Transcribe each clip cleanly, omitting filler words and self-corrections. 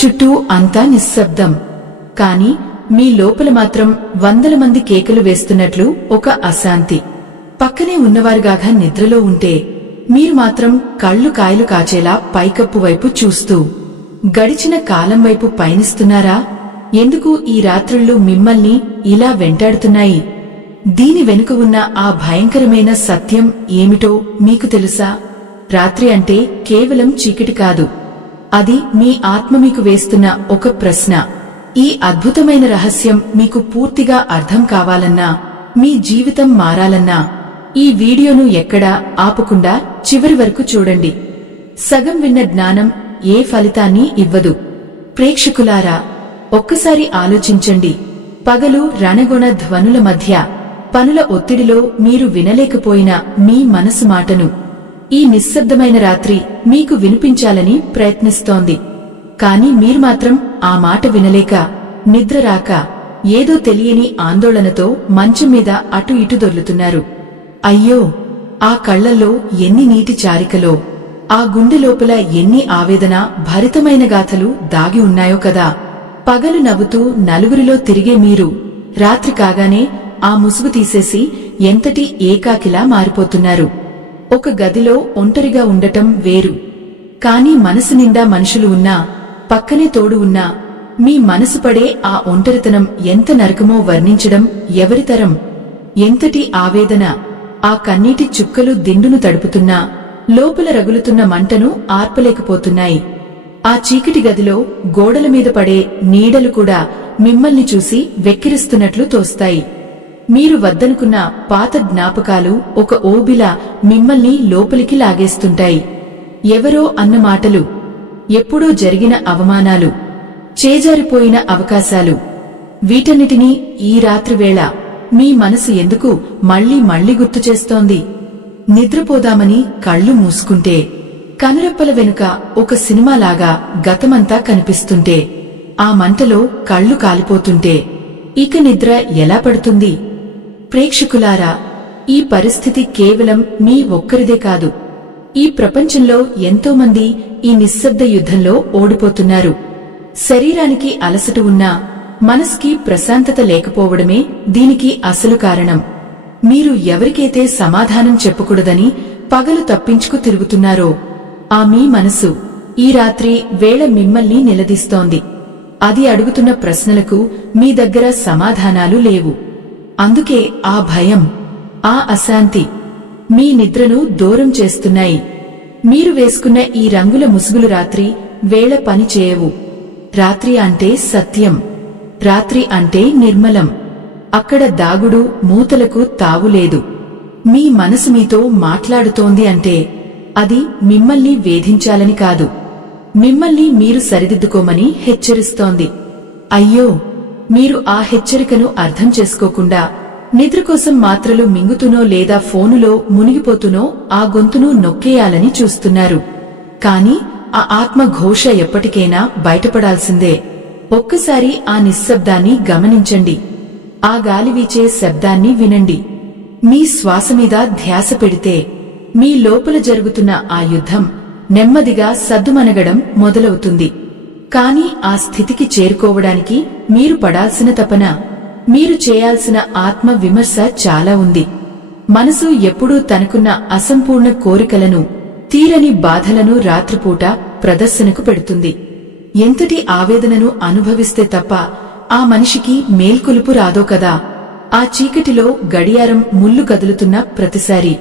చుట్టూ అంతా నిశ్శబ్దం. కాని మీ లోపల మాత్రం వందల మంది కేకలు వేస్తున్నట్లు ఒక అశాంతి. పక్కనే ఉన్నవారుగాగా నిద్రలో ఉంటే మీరు మాత్రం కళ్ళు కాయలు కాచేలా పైకప్పు వైపు చూస్తూ గడిచిన కాలం వైపు పయనిస్తున్నారా? ఎందుకు ఈ రాత్రుళ్ళు మిమ్మల్ని ఇలా వెంటాడుతున్నాయి? దీని వెనుక ఉన్న ఆ భయంకరమైన సత్యం ఏమిటో మీకు తెలుసా? రాత్రి అంటే కేవలం చీకటి కాదు. అది మీ ఆత్మ మీకు వేస్తున్న ఒక ప్రశ్న. ఈ అద్భుతమైన రహస్యం మీకు పూర్తిగా అర్థం కావాలన్నా, మీ జీవితం మారాలన్నా ఈ వీడియోను ఎక్కడా ఆపకుండా చివరి వరకు చూడండి. సగం విన్న జ్ఞానం ఏ ఫలితాన్ని ఇవ్వదు. ప్రేక్షకులారా, ఒక్కసారి ఆలోచించండి. పగలు రణగొణ ధ్వనుల మధ్య, పనుల ఒత్తిడిలో మీరు వినలేకపోయిన మీ మనసు మాటను ఈ నిశ్శబ్దమైన రాత్రి మీకు వినిపించాలని ప్రయత్నిస్తోంది. కాని మీరు మాత్రం ఆ మాట వినలేక, నిద్ర రాక, ఏదో తెలియని ఆందోళనతో మంచం మీద అటు ఇటు దొర్లుతున్నారు. అయ్యో, ఆ కళ్లల్లో ఎన్ని నీటి చారికలో, ఆ గుండె లోపల ఎన్ని ఆవేదన భరితమైన గాథలు దాగి ఉన్నాయో కదా. పగలు నవ్వుతూ నలుగురిలో తిరిగే మీరు రాత్రి కాగానే ఆ ముసుగు తీసేసి ఎంతటి ఏకాకిలా మారిపోతున్నారు. ఒక గదిలో ఒంటరిగా ఉండటం వేరు. కాని మనసు నిండా మనుషులు ఉన్నా, పక్కనే తోడు ఉన్నా, మీ మనసు పడే ఆ ఒంటరితనం ఎంత నరకమో వర్ణించడం ఎవరితరం? ఎంతటి ఆవేదన! ఆ కన్నీటి చుక్కలు దిండును తడుపుతున్నా, లోపల రగులుతున్న మంటను ఆర్పలేకపోతున్నాయి. ఆ చీకటి గదిలో గోడల మీద పడే నీడలు కూడా మిమ్మల్ని చూసి వెక్కిరిస్తున్నట్లు తోస్తాయి. మీరు వద్దనుకున్న పాత జ్ఞాపకాలు ఒక ఓబిలా మిమ్మల్ని లోపలికి లాగేస్తుంటాయి. ఎవరో అన్న మాటలు, ఎప్పుడో జరిగిన అవమానాలు, చేజారిపోయిన అవకాశాలు, వీటన్నిటినీ ఈ రాత్రివేళ మీ మనసు ఎందుకు మళ్లీ మళ్లీ గుర్తు చేస్తోంది? నిద్రపోదామని కళ్ళు మూసుకుంటే కనురెప్పల వెనుక ఒక సినిమాలాగా గతమంతా కనిపిస్తుంటే, ఆ మంటలో కళ్ళు కాలిపోతుంటే ఇక నిద్ర ఎలా పడుతుంది? ప్రేక్షకులారా, ఈ పరిస్థితి కేవలం మీ ఒక్కరిదే కాదు. ఈ ప్రపంచంలో ఎంతోమంది ఈ నిశ్శబ్ద యుద్ధంలో ఓడిపోతున్నారు. శరీరానికి అలసట ఉన్నా మనసుకి ప్రశాంతత లేకపోవడమే దీనికి అసలు కారణం. మీరు ఎవరికైతే సమాధానం చెప్పకూడదని పగలు తప్పించుకు తిరుగుతున్నారో ఆ మీ మనసు ఈ రాత్రి వేళ మిమ్మల్ని నిలదీస్తోంది. అది అడుగుతున్న ప్రశ్నలకు మీ దగ్గర సమాధానాలు లేవు. అందుకే ఆ భయం, ఆ అశాంతి మీ నిద్రను దూరం చేస్తున్నాయి. మీరు వేసుకున్న ఈ రంగుల ముసుగులు రాత్రి వేళ పని చేయవు. రాత్రి అంటే సత్యం. రాత్రి అంటే నిర్మలం. అక్కడ దాగుడు మూతలకు తావులేదు. మీ మనసు మీతో మాట్లాడుతోంది అంటే అది మిమ్మల్ని వేధించాలని కాదు, మిమ్మల్ని మీరు సరిదిద్దుకోమని హెచ్చరిస్తోంది. అయ్యో, మీరు ఆ హెచ్చరికను అర్థం చేసుకోకుండా నిద్ర కోసం మాత్రలు మింగుతూనో లేదా ఫోనులో మునిగిపోతూనో ఆ గొంతును నొక్కేయాలని చూస్తున్నారు. కాని ఆ ఆత్మఘోష ఎప్పటికైనా బయటపడాల్సిందే. ఒక్కసారి ఆ నిశ్శబ్దాన్ని గమనించండి. ఆ గాలి వీచే శబ్దాన్ని వినండి. మీ శ్వాస మీద ధ్యాస పెడితే మీ లోపల జరుగుతున్న ఆ యుద్ధం నెమ్మదిగా సద్దుమణగడం మొదలవుతుంది. కాని ఆ స్థితికి చేరుకోవడానికి మీరు పడాల్సిన తపన, మీరు చేయాల్సిన ఆత్మ విమర్శ చాలా ఉంది. మనసు ఎప్పుడూ తనకున్న అసంపూర్ణ కోరికలను, తీరని బాధలను రాత్రిపూట ప్రదర్శనకు పెడుతుంది. ఎంతటి ఆవేదనను అనుభవిస్తే తప్ప ఆ మనిషికి మేల్కొలుపు రాదో కదా. ఆ చీకటిలో గడియారం ముళ్ళు కదులుతున్న ప్రతిసారి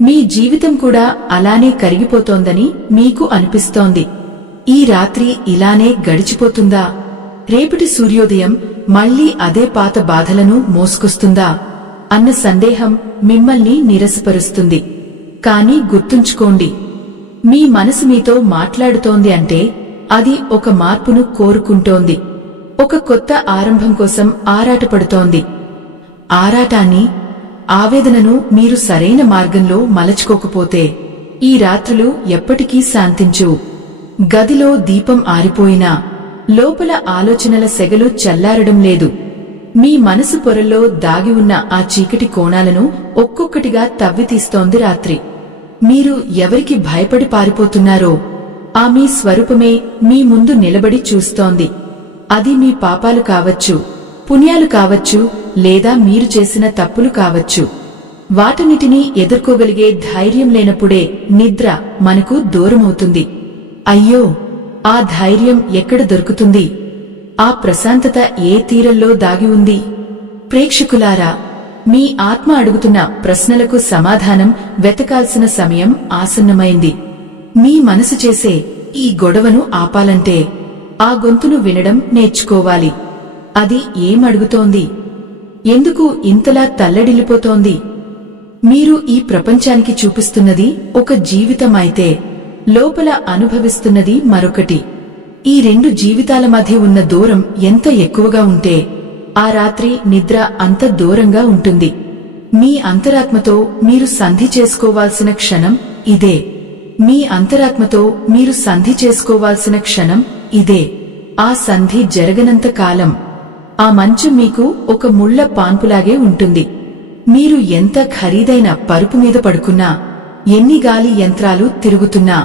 మీ జీవితం కూడా అలానే కరిగిపోతోందని మీకు అనిపిస్తోంది. ఈ రాత్రి ఇలానే గడిచిపోతుందా? రేపటి సూర్యోదయం మళ్లీ అదే పాత బాధలను మోసుకొస్తుందా అన్న సందేహం మిమ్మల్ని నిరసపరుస్తుంది. కాని గుర్తుంచుకోండి, మీ మనసు మీతో మాట్లాడుతోంది అంటే అది ఒక మార్పును కోరుకుంటోంది. ఒక కొత్త ఆరంభం కోసం ఆరాటపడుతోంది. ఆరాటాన్ని, ఆవేదనను మీరు సరైన మార్గంలో మలచుకోకపోతే ఈ రాత్రులు ఎప్పటికీ శాంతించువు. గదిలో దీపం ఆరిపోయినా లోపల ఆలోచనల సెగలు చల్లారడం లేదు. మీ మనసు పొరల్లో దాగి ఉన్న ఆ చీకటి కోణాలను ఒక్కొక్కటిగా తవ్వితీస్తోంది రాత్రి. మీరు ఎవరికి భయపడి పారిపోతున్నారో, ఆ మీ స్వరూపమే మీ ముందు నిలబడి చూస్తోంది. అది మీ పాపాలు కావచ్చు, పుణ్యాలు కావచ్చు, లేదా మీరు చేసిన తప్పులు కావచ్చు. వాటన్నిటినీ ఎదుర్కోగలిగే ధైర్యం లేనప్పుడే నిద్ర మనకు దూరమవుతుంది. అయ్యో, ఆ ధైర్యం ఎక్కడ దొరుకుతుంది? ఆ ప్రశాంతత ఏ తీరల్లో దాగి ఉంది? ప్రేక్షకులారా, మీ ఆత్మ అడుగుతున్న ప్రశ్నలకు సమాధానం వెతకాల్సిన సమయం ఆసన్నమైంది. మీ మనసు చేసే ఈ గొడవను ఆపాలంటే ఆ గొంతును వినడం నేర్చుకోవాలి. అది ఏమడుగుతోంది? ఎందుకు ఇంతలా తల్లడిల్లిపోతోంది? మీరు ఈ ప్రపంచానికి చూపిస్తున్నది ఒక జీవితం అయితే లోపల అనుభవిస్తున్నది మరొకటి. ఈ రెండు జీవితాల మధ్య ఉన్న దూరం ఎంత ఎక్కువగా ఉంటే ఆ రాత్రి నిద్ర అంత దూరంగా ఉంటుంది. మీ అంతరాత్మతో మీరు సంధి చేసుకోవాల్సిన క్షణం ఇదే. మీ అంతరాత్మతో మీరు సంధి చేసుకోవాల్సిన క్షణం ఇదే. ఆ సంధి జరగనంత కాలం ఆ మంచం మీకు ఒక ముళ్ల పాన్పులాగే ఉంటుంది. మీరు ఎంత ఖరీదైన పరుపు మీద పడుకున్నా, ఎన్ని గాలి యంత్రాలు తిరుగుతున్నా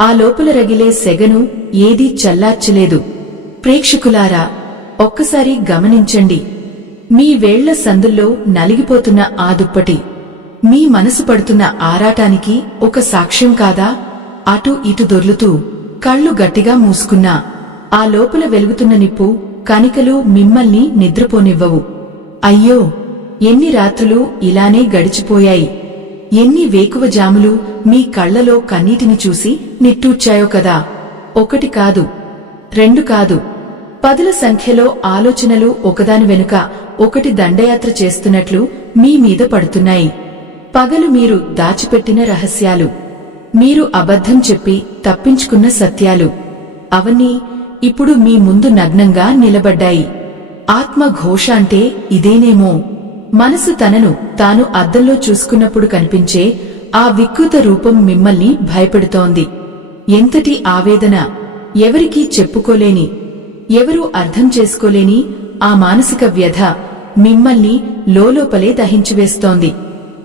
ఆ లోపల రగిలే సెగను ఏదీ చల్లార్చలేదు. ప్రేక్షకులారా, ఒక్కసారి గమనించండి. మీ వేళ్ల సందుల్లో నలిగిపోతున్న ఆ దుప్పటి మీ మనసు పడుతున్న ఆరాటానికి ఒక సాక్ష్యం కాదా? అటు ఇటు దొర్లుతూ కళ్ళు గట్టిగా మూసుకున్నా ఆ లోపల వెలుగుతున్న నిప్పు కణికలు మిమ్మల్ని నిద్రపోనివ్వవు. అయ్యో, ఎన్ని రాత్రులు ఇలానే గడిచిపోయాయి. ఎన్ని వేకువజాములు మీ కళ్లలో కన్నీటిని చూసి నిట్టూర్చాయో కదా. ఒకటి కాదు, రెండు కాదు, పదుల సంఖ్యలో ఆలోచనలు ఒకదాని వెనుక ఒకటి దండయాత్ర చేస్తున్నట్లు మీ మీద పడుతున్నాయి. పగలు మీరు దాచిపెట్టిన రహస్యాలు, మీరు అబద్ధం చెప్పి తప్పించుకున్న సత్యాలు, అవన్నీ ఇప్పుడు మీ ముందు నగ్నంగా నిలబడ్డాయి. ఆత్మఘోష అంటే ఇదేనేమో. మనసు తనను తాను అద్దంలో చూసుకున్నప్పుడు కనిపించే ఆ వికృత రూపం మిమ్మల్ని భయపెడుతోంది. ఎంతటి ఆవేదన! ఎవరికీ చెప్పుకోలేని, ఎవరూ అర్థం చేసుకోలేని ఆ మానసిక వ్యధ మిమ్మల్ని లోలోపలే దహించివేస్తోంది.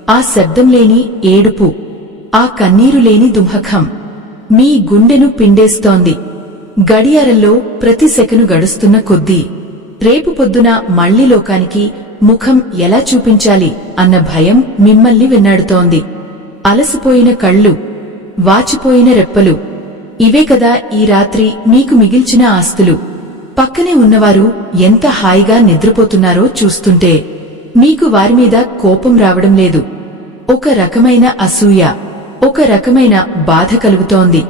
ఆ శబ్దం లేని ఏడుపు, ఆ కన్నీరు లేని దుంహకం మీ గుండెను పిండేస్తోంది. గడియారంలో ప్రతి సెకను గడుస్తున్న కొద్దీ రేపు పొద్దున మళ్లీ లోకానికి ముఖం ఎలా చూపించాలి అన్న భయం మిమ్మల్ని వెన్నాడుతోంది. అలసిపోయిన కళ్ళు, వాచిపోయిన రెప్పలు, ఇవే కదా ఈ రాత్రి మీకు మిగిల్చిన ఆస్తులు. పక్కనే ఉన్నవారు ఎంత హాయిగా నిద్రపోతున్నారో చూస్తుంటే మీకు వారిమీద కోపం రావడం లేదు. ఒక రకమైన అసూయ, ఒక రకమైన బాధ కలుగుతోంది.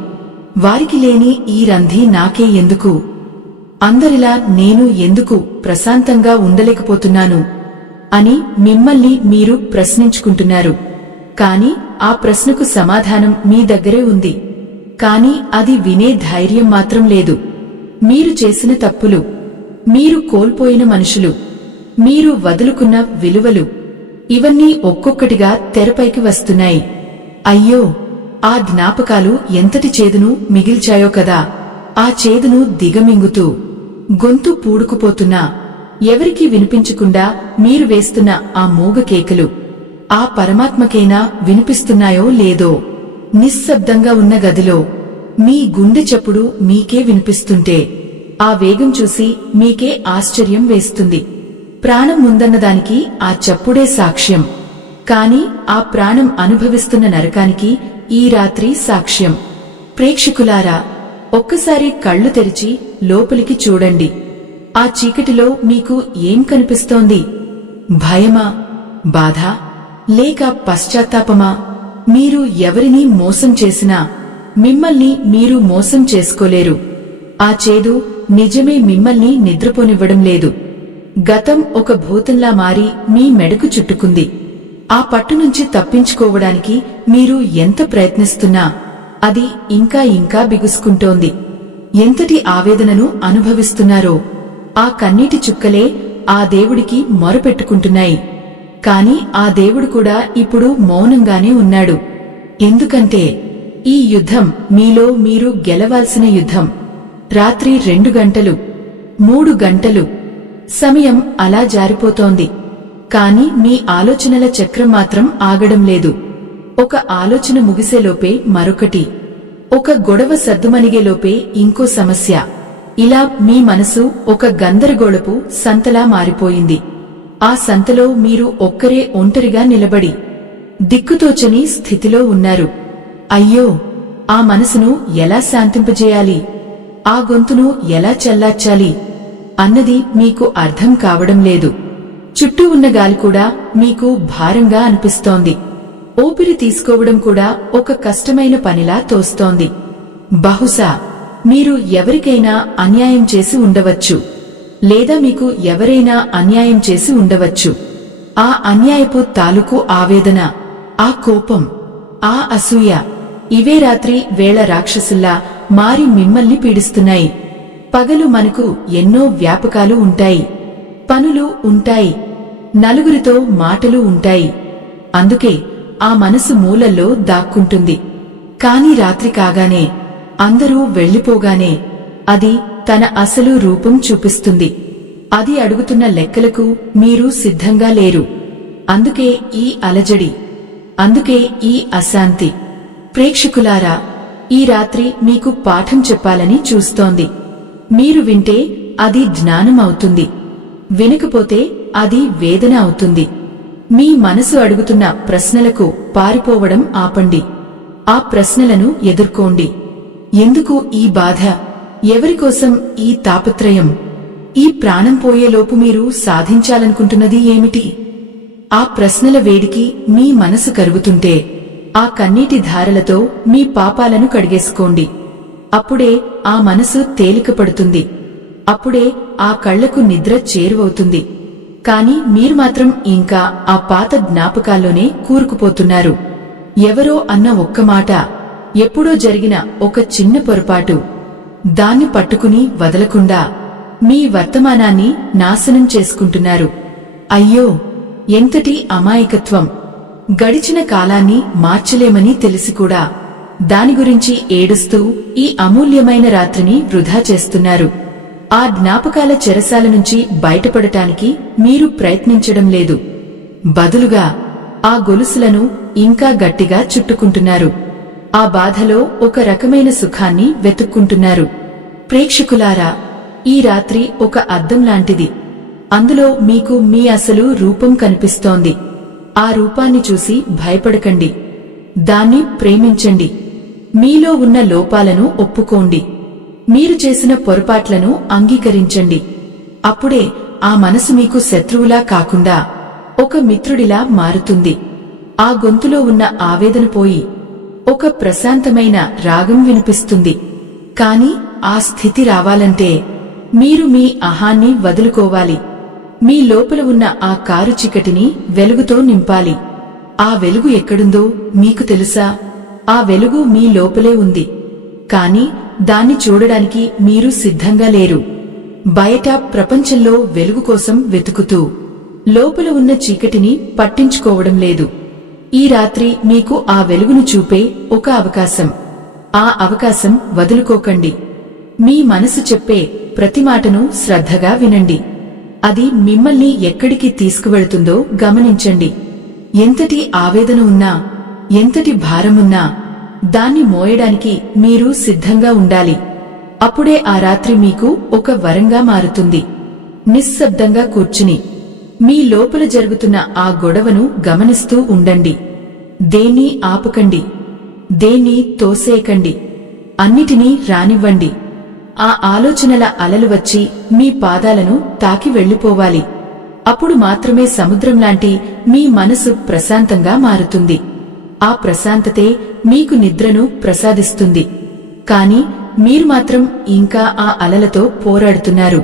వారికి లేని ఈ రంధి నాకే ఎందుకు? అందరిలా నేను ఎందుకు ప్రశాంతంగా ఉండలేకపోతున్నాను అని మిమ్మల్ని మీరు ప్రశ్నించుకుంటున్నారు. కాని ఆ ప్రశ్నకు సమాధానం మీ దగ్గరే ఉంది. కాని అది వినే ధైర్యం మాత్రం లేదు. మీరు చేసిన తప్పులు, మీరు కోల్పోయిన మనుషులు, మీరు వదులుకున్న విలువలు, ఇవన్నీ ఒక్కొక్కటిగా తెరపైకి వస్తున్నాయి. అయ్యో, ఆ జ్ఞాపకాలు ఎంతటి చేదును మిగిల్చాయో కదా. ఆ చేదును దిగమింగుతూ గొంతు పూడుకుపోతున్నా ఎవరికీ వినిపించకుండా మీరు వేస్తున్న ఆ మూగ కేకలు ఆ పరమాత్మకైనా వినిపిస్తున్నాయో లేదో. నిశ్శబ్దంగా ఉన్న గదిలో మీ గుండె చప్పుడు మీకే వినిపిస్తుంటే ఆ వేగం చూసి మీకే ఆశ్చర్యం వేస్తుంది. ప్రాణం ఉందన్నదానికి ఆ చప్పుడే సాక్ష్యం. కాని ఆ ప్రాణం అనుభవిస్తున్న నరకానికి ఈ రాత్రి సాక్ష్యం. ప్రేక్షకులారా, ఒక్కసారి కళ్ళు తెరిచి లోపలికి చూడండి. ఆ చీకటిలో మీకు ఏం కనిపిస్తోంది? భయమా? బాధ? లేక పశ్చాత్తాపమా? మీరు ఎవరినీ మోసం చేసినా మిమ్మల్ని మీరు మోసం చేసుకోలేరు. ఆ చేదు నిజమే మిమ్మల్ని నిద్రపోనివ్వడం లేదు. గతం ఒక భూతంలా మారి మీ మెడకు చుట్టుకుంది. ఆ పట్టునుంచి తప్పించుకోవడానికి మీరు ఎంత ప్రయత్నిస్తున్నా అది ఇంకా ఇంకా బిగుసుకుంటోంది. ఎంతటి ఆవేదనను అనుభవిస్తున్నారో ఆ కన్నీటి చుక్కలే ఆ దేవుడికి మొరపెట్టుకుంటున్నాయి. కాని ఆ దేవుడు కూడా ఇప్పుడు మౌనంగానే ఉన్నాడు. ఎందుకంటే ఈ యుద్ధం మీలో మీరు గెలవాల్సిన యుద్ధం. రాత్రి 2 గంటలు, 3 గంటలు సమయం అలా జారిపోతోంది. కాని మీ ఆలోచనల చక్రం మాత్రం ఆగడం లేదు. ఒక ఆలోచన ముగిసేలోపే మరొకటి, ఒక గొడవ సద్దుమణిగేలోపే ఇంకో సమస్య. ఇలా మీ మనసు ఒక గందరగోళపు సంతలా మారిపోయింది. ఆ సంతలో మీరు ఒక్కరే ఒంటరిగా నిలబడి దిక్కుతోచని స్థితిలో ఉన్నారు. అయ్యో, ఆ మనసును ఎలా శాంతింపజేయాలి, ఆ గొంతును ఎలా చల్లార్చాలి అన్నది మీకు అర్థం కావడం లేదు. చుట్టూ ఉన్న గాలి కూడా మీకు భారంగా అనిపిస్తోంది. ఊపిరి తీసుకోవడం కూడా ఒక కష్టమైన పనిలా తోస్తోంది. బహుశా మీరు ఎవరికైనా అన్యాయం చేసి ఉండవచ్చు, లేదా మీకు ఎవరైనా అన్యాయం చేసి ఉండవచ్చు. ఆ అన్యాయపు తాలూకు ఆవేదన, ఆ కోపం, ఆ అసూయ ఇవే రాత్రి వేళ రాక్షసుల్లా మారి మిమ్మల్ని పీడిస్తున్నాయి. పగలు మనకు ఎన్నో వ్యాపకాలు ఉంటాయి, పనులు ఉంటాయి, నలుగురితో మాటలు ఉంటాయి. అందుకే ఆ మనసు మూలల్లో దాక్కుంటుంది. కాని రాత్రి కాగానే, అందరూ వెళ్లిపోగానే అది తన అసలు రూపం చూపిస్తుంది. అది అడుగుతున్న లెక్కలకు మీరు సిద్ధంగా లేరు. అందుకే ఈ అలజడి, అందుకే ఈ అశాంతి. ప్రేక్షకులారా, ఈ రాత్రి మీకు పాఠం చెప్పాలని చూస్తోంది. మీరు వింటే అది జ్ఞానం అవుతుంది, వినకపోతే అది వేదన అవుతుంది. మీ మనసు అడుగుతున్న ప్రశ్నలకు పారిపోవడం ఆపండి. ఆ ప్రశ్నలను ఎదుర్కోండి. ఎందుకు ఈ బాధ? ఎవరికోసం ఈ తాపత్రయం? ఈ ప్రాణం పోయేలోపు మీరు సాధించాలనుకుంటున్నది ఏమిటి? ఆ ప్రశ్నల వేడికి మీ మనసు కరుగుతుంటే ఆ కన్నీటి ధారలతో మీ పాపాలను కడిగేసుకోండి. అప్పుడే ఆ మనసు తేలికపడుతుంది. అప్పుడే ఆ కళ్లకు నిద్ర చేరువవుతుంది. కాని మీరు మాత్రం ఇంకా ఆ పాత జ్ఞాపకాల్లోనే కూరుకుపోతున్నారు. ఎవరో అన్న ఒక్క మాట, ఎప్పుడో జరిగిన ఒక చిన్న పొరపాటు, దాన్ని పట్టుకుని వదలకుండా మీ వర్తమానాన్ని నాశనం చేసుకుంటున్నారు. అయ్యో, ఎంతటి అమాయకత్వం! గడిచిన కాలాన్ని మార్చలేమని తెలిసి కూడా దాని గురించి ఏడుస్తూ ఈ అమూల్యమైన రాత్రిని వృధా చేస్తున్నారు. ఆ జ్ఞాపకాల చెరసాల నుంచి బయటపడటానికి మీరు ప్రయత్నించడం లేదు. బదులుగా ఆ గొలుసులను ఇంకా గట్టిగా చుట్టుకుంటున్నారు. ఆ బాధలో ఒక రకమైన సుఖాన్ని వెతుక్కుంటున్నారు. ప్రేక్షకులారా, ఈ రాత్రి ఒక అద్దం లాంటిది. అందులో మీకు మీ అసలు రూపం కనిపిస్తోంది. ఆ రూపాన్ని చూసి భయపడకండి, దాన్ని ప్రేమించండి. మీలో ఉన్న లోపాలను ఒప్పుకోండి. మీరు చేసిన పొరపాట్లను అంగీకరించండి. అప్పుడే ఆ మనసు మీకు శత్రువులా కాకుండా ఒక మిత్రుడిలా మారుతుంది. ఆ గొంతులో ఉన్న ఆవేదన పోయి ఒక ప్రశాంతమైన రాగం వినిపిస్తుంది. కాని ఆ స్థితి రావాలంటే మీరు మీ అహాన్ని వదులుకోవాలి. మీ లోపల ఉన్న ఆ కారు చీకటిని వెలుగుతో నింపాలి. ఆ వెలుగు ఎక్కడుందో మీకు తెలుసా? ఆ వెలుగు మీ లోపలే ఉంది. కాని దాన్ని చూడడానికి మీరు సిద్ధంగా లేరు. బయట ప్రపంచంలో వెలుగు కోసం వెతుకుతూ లోపల ఉన్న చీకటిని పట్టించుకోవడం లేదు. ఈ రాత్రి మీకు ఆ వెలుగును చూపే ఒక అవకాశం. ఆ అవకాశం వదులుకోకండి. మీ మనసు చెప్పే ప్రతి మాటను శ్రద్ధగా వినండి. అది మిమ్మల్ని ఎక్కడికి తీసుకువెళుతుందో గమనించండి. ఎంతటి ఆవేదన ఉన్నా, ఎంతటి భారమున్నా దాన్ని మోయడానికి మీరు సిద్ధంగా ఉండాలి. అప్పుడే ఆ రాత్రి మీకు ఒక వరంగా మారుతుంది. నిశ్శబ్దంగా కూర్చుని మీ లోపల జరుగుతున్న ఆ గొడవను గమనిస్తూ ఉండండి. దేన్నీ ఆపకండి, దేన్నీ తోసేయకండి. అన్నిటినీ రానివ్వండి. ఆ ఆలోచనల అలలు వచ్చి మీ పాదాలను తాకి వెళ్లిపోవాలి. అప్పుడు మాత్రమే సముద్రంలాంటి మీ మనసు ప్రశాంతంగా మారుతుంది. ఆ ప్రశాంతతే మీకు నిద్రను ప్రసాదిస్తుంది. కాని మీరు మాత్రం ఇంకా ఆ అలలతో పోరాడుతున్నారు.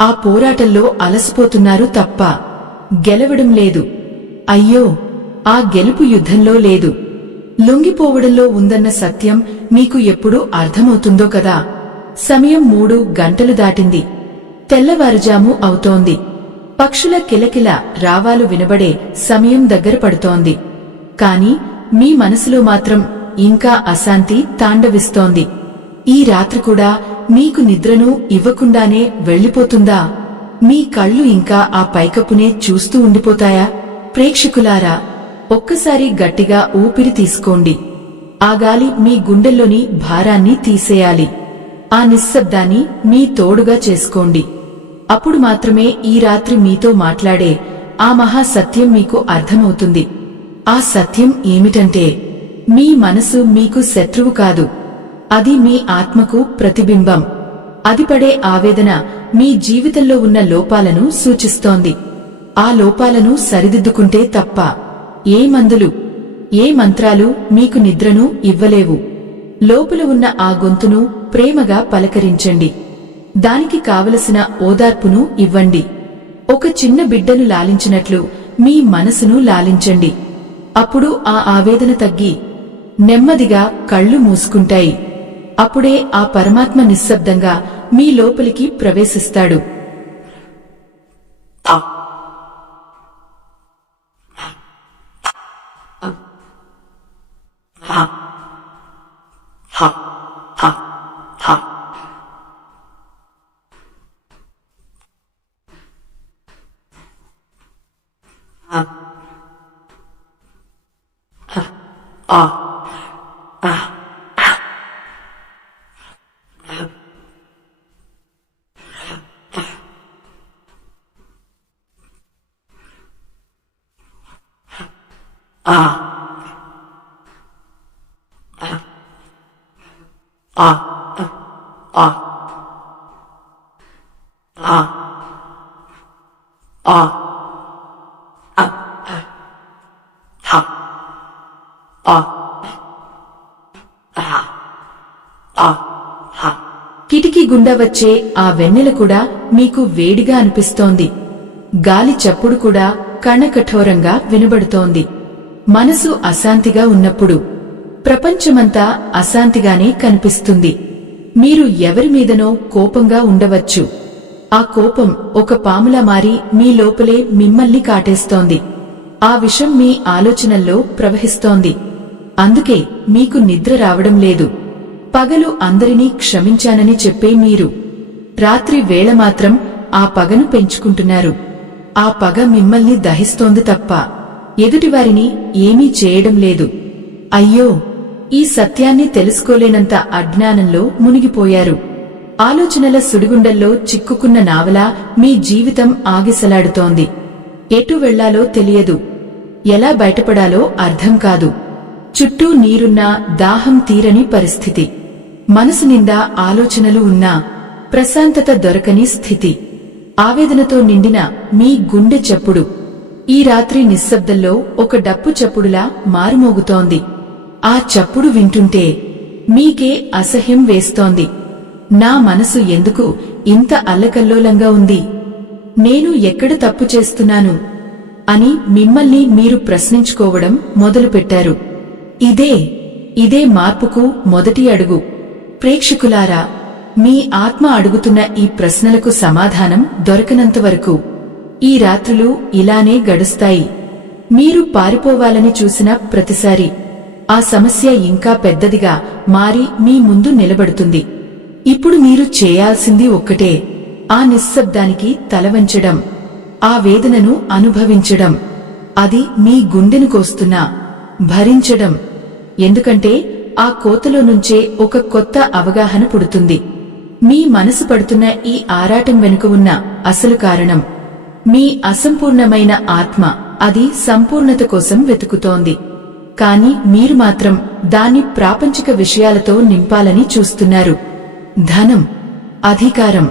ఆ పోరాటంలో అలసిపోతున్నారు తప్ప గెలవడం లేదు. అయ్యో, ఆ గెలుపు యుద్ధంలో లేదు, లొంగిపోవడంలో ఉందన్న సత్యం మీకు ఎప్పుడు అర్థమవుతుందో కదా. సమయం 3 గంటలు దాటింది. తెల్లవారుజాము అవుతోంది. పక్షుల కిలకిల రావాలు వినబడే సమయం దగ్గర పడుతోంది. కాని మీ మనసులో మాత్రం ఇంకా అశాంతి తాండవిస్తోంది. ఈ రాత్రి కూడా మీకు నిద్రను ఇవ్వకుండానే వెళ్లిపోతుందా? మీ కళ్ళు ఇంకా ఆ పైకప్పునే చూస్తూ ఉండిపోతాయా? ప్రేక్షకులారా, ఒక్కసారి గట్టిగా ఊపిరి తీసుకోండి. ఆ గాలి మీ గుండెల్లోని భారాన్ని తీసేయాలి. ఆ నిశ్శబ్దాన్ని మీ తోడుగా చేసుకోండి. అప్పుడు మాత్రమే ఈ రాత్రి మీతో మాట్లాడే ఆ మహాసత్యం మీకు అర్థమవుతుంది. ఆ సత్యం ఏమిటంటే, మీ మనసు మీకు శత్రువు కాదు, అది మీ ఆత్మకు ప్రతిబింబం. అది పడే ఆవేదన మీ జీవితంలో ఉన్న లోపాలను సూచిస్తోంది. ఆ లోపాలను సరిదిద్దుకుంటే తప్ప ఏ మందులు, ఏ మంత్రాలు మీకు నిద్రను ఇవ్వలేవు. లోపల ఉన్న ఆ గొంతును ప్రేమగా పలకరించండి. దానికి కావలసిన ఓదార్పును ఇవ్వండి. ఒక చిన్న బిడ్డను లాలించినట్లు మీ మనసును లాలించండి. అప్పుడు ఆ ఆవేదన తగ్గి నెమ్మదిగా కళ్ళు మూసుకుంటాయి. అప్పుడే ఆ పరమాత్మ నిశ్శబ్దంగా మీ లోపలికి ప్రవేశిస్తాడు. కిటికీ గుండా వచ్చే ఆ వెన్నెల కూడా మీకు వేడిగా అనిపిస్తోంది. గాలి చప్పుడు కూడా కణకఠోరంగా వినబడుతోంది. మనసు అశాంతిగా ఉన్నప్పుడు ప్రపంచమంతా అశాంతిగానే కనిపిస్తుంది. మీరు ఎవరి మీదనో కోపంగా ఉండవచ్చు. ఆ కోపం ఒక పాములా మారి మీ లోపలే మిమ్మల్ని కాటేస్తోంది. ఆ విషం మీ ఆలోచనల్లో ప్రవహిస్తోంది. అందుకే మీకు నిద్ర రావడం లేదు. పగలు అందరినీ క్షమించానని చెప్పే మీరు రాత్రి వేళ మాత్రం ఆ పగను పెంచుకుంటున్నారు. ఆ పగ మిమ్మల్ని దహిస్తోంది తప్ప ఎదుటివారిని ఏమీ చేయడం లేదు. అయ్యో, ఈ సత్యాన్ని తెలుసుకోలేనంత అజ్ఞానంలో మునిగిపోయారు. ఆలోచనల సుడిగుండల్లో చిక్కుకున్న నావలా మీ జీవితం ఆగిసలాడుతోంది. ఎటు వెళ్లాలో తెలియదు, ఎలా బయటపడాలో అర్థం కాదు. చుట్టూ నీరున్నా దాహం తీరని పరిస్థితి. మనసు నిండా ఆలోచనలు ఉన్నా ప్రశాంతత దొరకని స్థితి. ఆవేదనతో నిండిన మీ గుండె చప్పుడు ఈ రాత్రి నిశ్శబ్దంలో ఒక డప్పు చప్పుడులా మారుమోగుతోంది. ఆ చప్పుడు వింటుంటే మీకే అసహ్యం వేస్తోంది. నా మనసు ఎందుకు ఇంత అల్లకల్లోలంగా ఉంది? నేను ఎక్కడ తప్పు చేస్తున్నాను అని మిమ్మల్ని మీరు ప్రశ్నించుకోవడం మొదలుపెట్టారు. ఇదే మార్పుకు మొదటి అడుగు. ప్రేక్షకులారా, మీ ఆత్మ అడుగుతున్న ఈ ప్రశ్నలకు సమాధానం దొరకనంతవరకు ఈ రాత్రులు ఇలానే గడుస్తాయి. మీరు పారిపోవాలని చూసిన ప్రతిసారి ఆ సమస్య ఇంకా పెద్దదిగా మారి మీ ముందు నిలబడుతుంది. ఇప్పుడు మీరు చేయాల్సింది ఒక్కటే, ఆ నిశ్శబ్దానికి తలవంచడం, ఆ వేదనను అనుభవించడం, అది మీ గుండెను కోస్తున్నా భరించడం. ఎందుకంటే ఆ కోతలో నుంచే ఒక కొత్త అవగాహన పుడుతుంది. మీ మనసు పడుతున్న ఈ ఆరాటం వెనుక ఉన్న అసలు కారణం మీ అసంపూర్ణమైన ఆత్మ. అది సంపూర్ణత కోసం వెతుకుతోంది. కాని మీరు మాత్రం దాన్ని ప్రాపంచిక విషయాలతో నింపాలని చూస్తున్నారు. ధనం, అధికారం,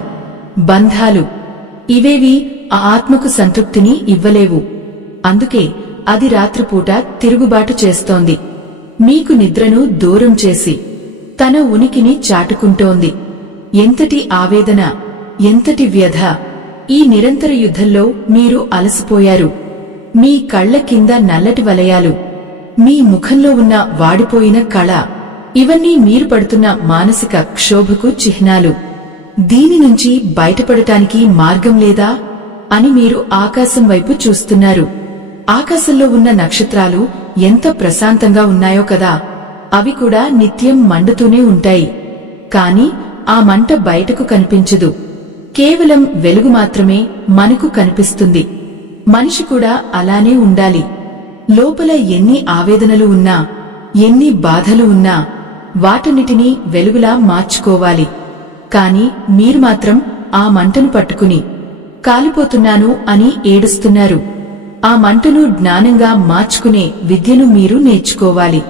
బంధాలు, ఇవేవి ఆ ఆత్మకు సంతృప్తిని ఇవ్వలేవు. అందుకే అది రాత్రిపూట తిరుగుబాటు చేస్తోంది. మీకు నిద్రను దూరం చేసి తన ఉనికిని చాటుకుంటోంది. ఎంతటి ఆవేదన, ఎంతటి వ్యధ! ఈ నిరంతర యుద్ధంలో మీరు అలసిపోయారు. మీ కళ్ల కింద నల్లటి వలయాలు, మీ ముఖంలో ఉన్న వాడిపోయిన కళ, ఇవన్నీ మీరు పడుతున్న మానసిక క్షోభకు చిహ్నాలు. దీని నుంచి బయటపడటానికి మార్గం లేదా అని మీరు ఆకాశం వైపు చూస్తున్నారు. ఆకాశంలో ఉన్న నక్షత్రాలు ఎంత ప్రశాంతంగా ఉన్నాయో కదా! అవి కూడా నిత్యం మండుతూనే ఉంటాయి. కాని ఆ మంట బయటకు కనిపించదు. కేవలం వెలుగు మాత్రమే మనకు కనిపిస్తుంది. మనిషి కూడా అలానే ఉండాలి. లోపల ఎన్ని ఆవేదనలు ఉన్నా ఎన్ని బాధలు ఉన్నా వాటన్నిటినీ వెలుగులా మార్చుకోవాలి. కాని మీరు మాత్రం ఆ మంటను పట్టుకుని కాలిపోతున్నాను అని ఏడుస్తున్నారు. ఆ మంటను జ్ఞానంగా మార్చుకునే విద్యను మీరు నేర్చుకోవాలి.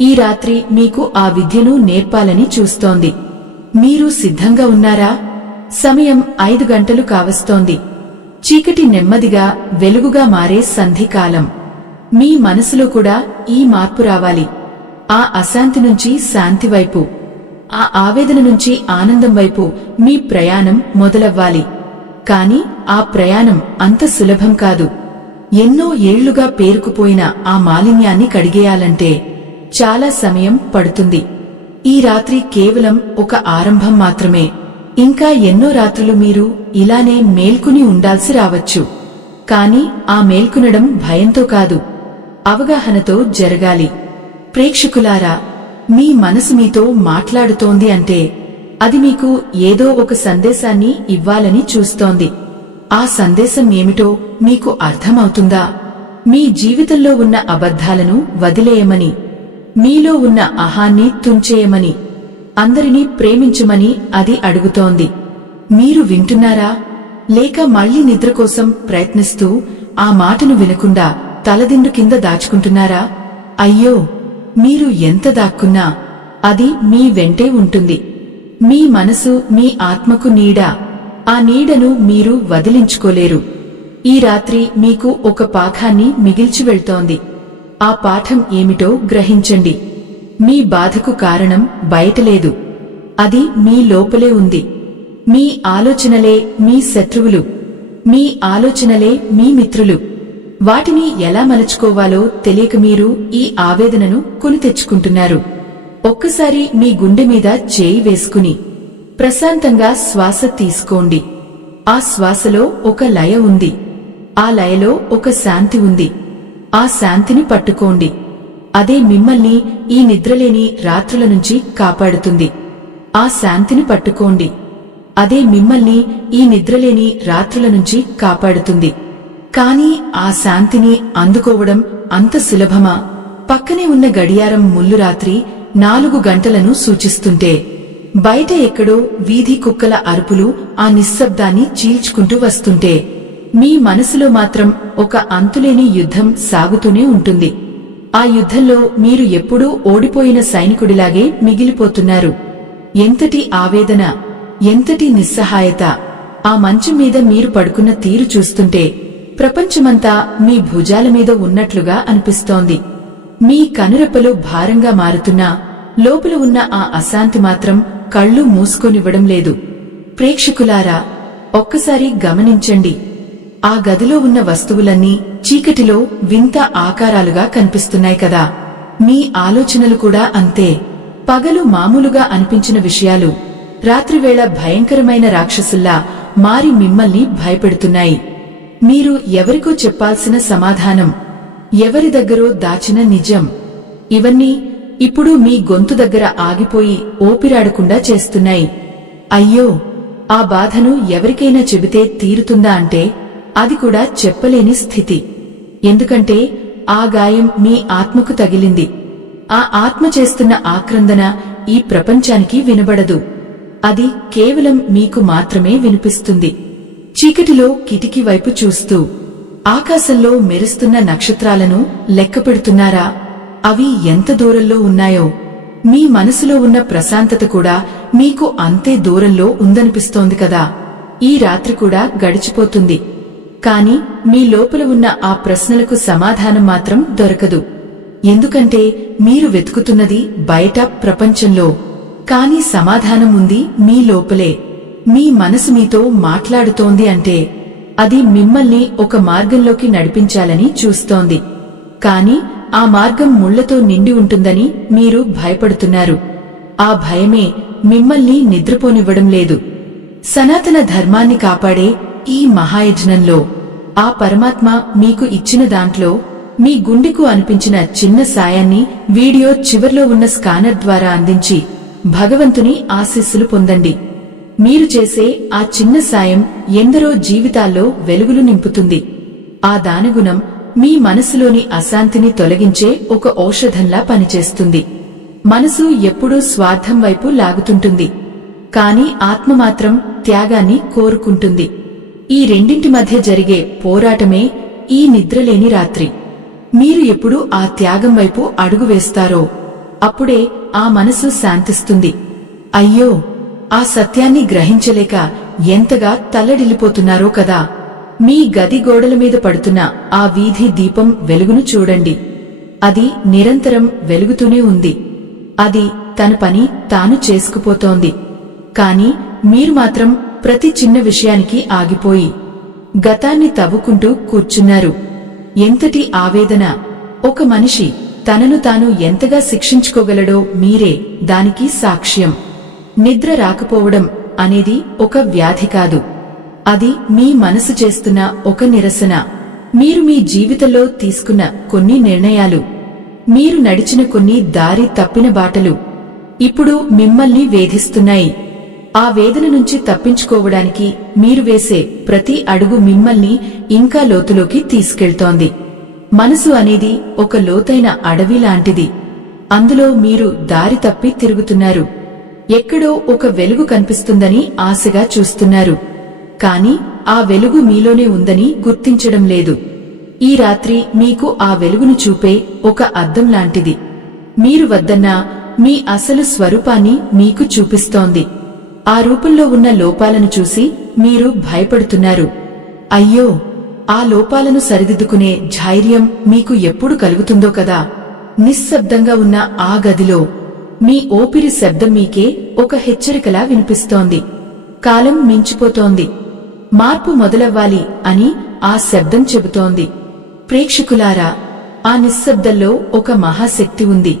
ఈ రాత్రి మీకు ఆ విద్యను నేర్పాలని చూస్తోంది. మీరు సిద్ధంగా ఉన్నారా? సమయం 5 గంటలు కావస్తోంది. చీకటి నెమ్మదిగా వెలుగుగా మారే సంధికాలం. మీ మనసులో కూడా ఈ మార్పు రావాలి. ఆ అశాంతి నుంచి శాంతి వైపు, ఆ ఆవేదన నుంచి ఆనందం వైపు మీ ప్రయాణం మొదలవ్వాలి. కాని ఆ ప్రయాణం అంత సులభం కాదు. ఎన్నో ఏళ్లుగా పేరుకుపోయిన ఆ మాలిన్యాన్ని కడిగేయాలంటే చాలా సమయం పడుతుంది. ఈ రాత్రి కేవలం ఒక ఆరంభం మాత్రమే. ఇంకా ఎన్నో రాత్రులు మీరు ఇలానే మేల్కుని ఉండాల్సి రావచ్చు. కాని ఆ మేల్కునడం భయంతో కాదు, అవగాహనతో జరగాలి. ప్రేక్షకులారా, మీ మనసు మీతో మాట్లాడుతోంది అంటే అది మీకు ఏదో ఒక సందేశాన్ని ఇవ్వాలని చూస్తోంది. ఆ సందేశం ఏమిటో మీకు అర్థమవుతుందా? మీ జీవితంలో ఉన్న అబద్ధాలను వదిలేయమని, మీలో ఉన్న అహాన్ని తుంచేయమని, అందరినీ ప్రేమించమని అది అడుగుతోంది. మీరు వింటున్నారా? లేక మళ్లీ నిద్ర కోసం ప్రయత్నిస్తూ ఆ మాటను వినకుండా తలదిండు కింద దాచుకుంటున్నారా? అయ్యో, మీరు ఎంత దాక్కున్నా అది మీ వెంటే ఉంటుంది. మీ మనసు మీ ఆత్మకు నీడ. ఆ నీడను మీరు వదిలించుకోలేరు. ఈ రాత్రి మీకు ఒక పాఠాన్ని మిగిల్చి వెళ్తోంది. ఆ పాఠం ఏమిటో గ్రహించండి. మీ బాధకు కారణం బయటలేదు, అది మీ లోపలే ఉంది. మీ ఆలోచనలే మీ శత్రువులు, మీ ఆలోచనలే మీ మిత్రులు. వాటిని ఎలా మలుచుకోవాలో తెలియక మీరు ఈ ఆవేదనను కొని తెచ్చుకుంటున్నారు. ఒక్కసారి మీ గుండె మీద చేయి వేసుకుని ప్రశాంతంగా శ్వాస తీసుకోండి. ఆ శ్వాసలో ఒక లయ ఉంది. ఆ లయలో ఒక శాంతి ఉంది. ఆ శాంతిని పట్టుకోండి. అదే మిమ్మల్ని ఈ నిద్రలేని రాత్రుల నుంచి కాపాడుతుంది. ఆ శాంతిని పట్టుకోండి. అదే మిమ్మల్ని ఈ నిద్రలేని రాత్రుల నుంచి కాపాడుతుంది. కాని ఆ శాంతిని అందుకోవడం అంత సులభమా? పక్కనే ఉన్న గడియారం ముల్లు రాత్రి 4 గంటలను సూచిస్తుంటే బయట ఎక్కడో వీధి కుక్కల అరుపులు ఆ నిశ్శబ్దాన్ని చీల్చుకుంటూ వస్తుంటే మీ మనసులో మాత్రం ఒక అంతులేని యుద్ధం సాగుతూనే ఉంటుంది. ఆ యుద్ధంలో మీరు ఎప్పుడూ ఓడిపోయిన సైనికుడిలాగే మిగిలిపోతున్నారు. ఎంతటి ఆవేదన, ఎంతటి నిస్సహాయత! ఆ మంచం మీద మీరు పడుకున్న తీరు చూస్తుంటే ప్రపంచమంతా మీ భుజాల మీద ఉన్నట్లుగా అనిపిస్తోంది. మీ కనురెప్పలు భారంగా మారుతున్నా లోపల ఉన్న ఆ అశాంతి మాత్రం కళ్ళు మూసుకొనివ్వడం లేదు. ప్రేక్షకులారా, ఒక్కసారి గమనించండి. ఆ గదిలో ఉన్న వస్తువులన్నీ చీకటిలో వింత ఆకారాలుగా కనిపిస్తున్నాయి కదా? మీ ఆలోచనలు కూడా అంతే. పగలు మామూలుగా అనిపించిన విషయాలు రాత్రివేళ భయంకరమైన రాక్షసుల్లా మారి మిమ్మల్ని భయపెడుతున్నాయి. మీరు ఎవరికో చెప్పాల్సిన సమాధానం, ఎవరి దగ్గరో దాచిన నిజం, ఇవన్నీ ఇప్పుడు మీ గొంతు దగ్గర ఆగిపోయి ఊపిరాడకుండా చేస్తున్నాయి. అయ్యో, ఆ బాధను ఎవరికైనా చెబితే తీరుతుందా అంటే అది కూడా చెప్పలేని స్థితి. ఎందుకంటే ఆ గాయం మీ ఆత్మకు తగిలింది. ఆ ఆత్మ చేస్తున్న ఆక్రందన ఈ ప్రపంచానికి వినబడదు. అది కేవలం మీకు మాత్రమే వినిపిస్తుంది. చీకటిలో కిటికీ వైపు చూస్తూ ఆకాశంలో మెరుస్తున్న నక్షత్రాలను లెక్కపెడుతున్నారా? అవి ఎంత దూరంలో ఉన్నాయో మీ మనసులో ఉన్న ప్రశాంతత కూడా మీకు అంతే దూరంలో ఉందనిపిస్తోంది కదా? ఈ రాత్రి కూడా గడిచిపోతుంది. కాని మీ లోపల ఉన్న ఆ ప్రశ్నలకు సమాధానం మాత్రం దొరకదు. ఎందుకంటే మీరు వెతుకుతున్నది బయట ప్రపంచంలో, కాని సమాధానం ఉంది మీ లోపలే. మీ మనసు మీతో మాట్లాడుతోంది అంటే అది మిమ్మల్ని ఒక మార్గంలోకి నడిపించాలని చూస్తోంది. కాని ఆ మార్గం ముళ్లతో నిండి ఉంటుందని మీరు భయపడుతున్నారు. ఆ భయమే మిమ్మల్ని నిద్రపోనివ్వడం లేదు. సనాతన ధర్మాన్ని కాపాడే ఈ మహాయజ్ఞంలో ఆ పరమాత్మ మీకు ఇచ్చిన దాంట్లో మీ గుండెకు అనిపించిన చిన్న సాయాన్ని వీడియో చివర్లో ఉన్న స్కానర్ ద్వారా అందించి భగవంతుని ఆశీస్సులు పొందండి. మీరు చేసే ఆ చిన్న సాయం ఎందరో జీవితాల్లో వెలుగులు నింపుతుంది. ఆ దానగుణం మీ మనసులోని అశాంతిని తొలగించే ఒక ఔషధంలా పనిచేస్తుంది. మనసు ఎప్పుడూ స్వార్థం వైపు లాగుతుంటుంది, కాని ఆత్మ మాత్రం త్యాగాన్ని కోరుకుంటుంది. ఈ రెండింటి మధ్య జరిగే పోరాటమే ఈ నిద్రలేని రాత్రి. మీరు ఎప్పుడు ఆ త్యాగం వైపు అడుగు వేస్తారో అప్పుడే ఆ మనసు శాంతిస్తుంది. అయ్యో, ఆ సత్యాన్ని గ్రహించలేక ఎంతగా తల్లడిల్లిపోతున్నారో కదా. మీ గది గోడల మీద పడుతున్న ఆ వీధి దీపం వెలుగును చూడండి. అది నిరంతరం వెలుగుతూనే ఉంది. అది తన పని తాను చేసుకుపోతోంది. కాని మీరు మాత్రం ప్రతి చిన్న విషయానికి ఆగిపోయి గతాన్ని తవ్వుకుంటూ కూర్చున్నారు. ఎంతటి ఆవేదన! ఒక మనిషి తనను తాను ఎంతగా శిక్షించుకోగలడో మీరే దానికి సాక్ష్యం. నిద్ర రాకపోవడం అనేది ఒక వ్యాధి కాదు, అది మీ మనసు చేస్తున్న ఒక నిరసన. మీరు మీ జీవితంలో తీసుకున్న కొన్ని నిర్ణయాలు, మీరు నడిచిన కొన్ని దారి తప్పిన బాటలు ఇప్పుడు మిమ్మల్ని వేధిస్తున్నాయి. ఆ వేదన నుంచి తప్పించుకోవడానికి మీరు వేసే ప్రతి అడుగు మిమ్మల్ని ఇంకా లోతులోకి తీసుకెళ్తోంది. మనసు అనేది ఒక లోతైన అడవి లాంటిది. అందులో మీరు దారి తప్పి తిరుగుతున్నారు. ఎక్కడో ఒక వెలుగు కనిపిస్తుందని ఆశగా చూస్తున్నారు, కాని ఆ వెలుగు మీలోనే ఉందని గుర్తించడం లేదు. ఈ రాత్రి మీకు ఆ వెలుగును చూపే ఒక అద్దం లాంటిది. మీరు వద్దన్నా మీ అసలు స్వరూపాన్ని మీకు చూపిస్తోంది. ఆ రూపంలో ఉన్న లోపాలను చూసి మీరు భయపడుతున్నారు. అయ్యో, ఆ లోపాలను సరిదిద్దుకునే ధైర్యం మీకు ఎప్పుడు కలుగుతుందో కదా. నిశ్శబ్దంగా ఉన్న ఆ గదిలో మీ ఓపిరి శబ్దం మీకే ఒక హెచ్చరికలా వినిపిస్తోంది. కాలం మించిపోతోంది, మార్పు మొదలవ్వాలి అని ఆ శబ్దం చెబుతోంది. ప్రేక్షకులారా, ఆ నిశ్శబ్దంలో ఒక మహాశక్తి ఉంది.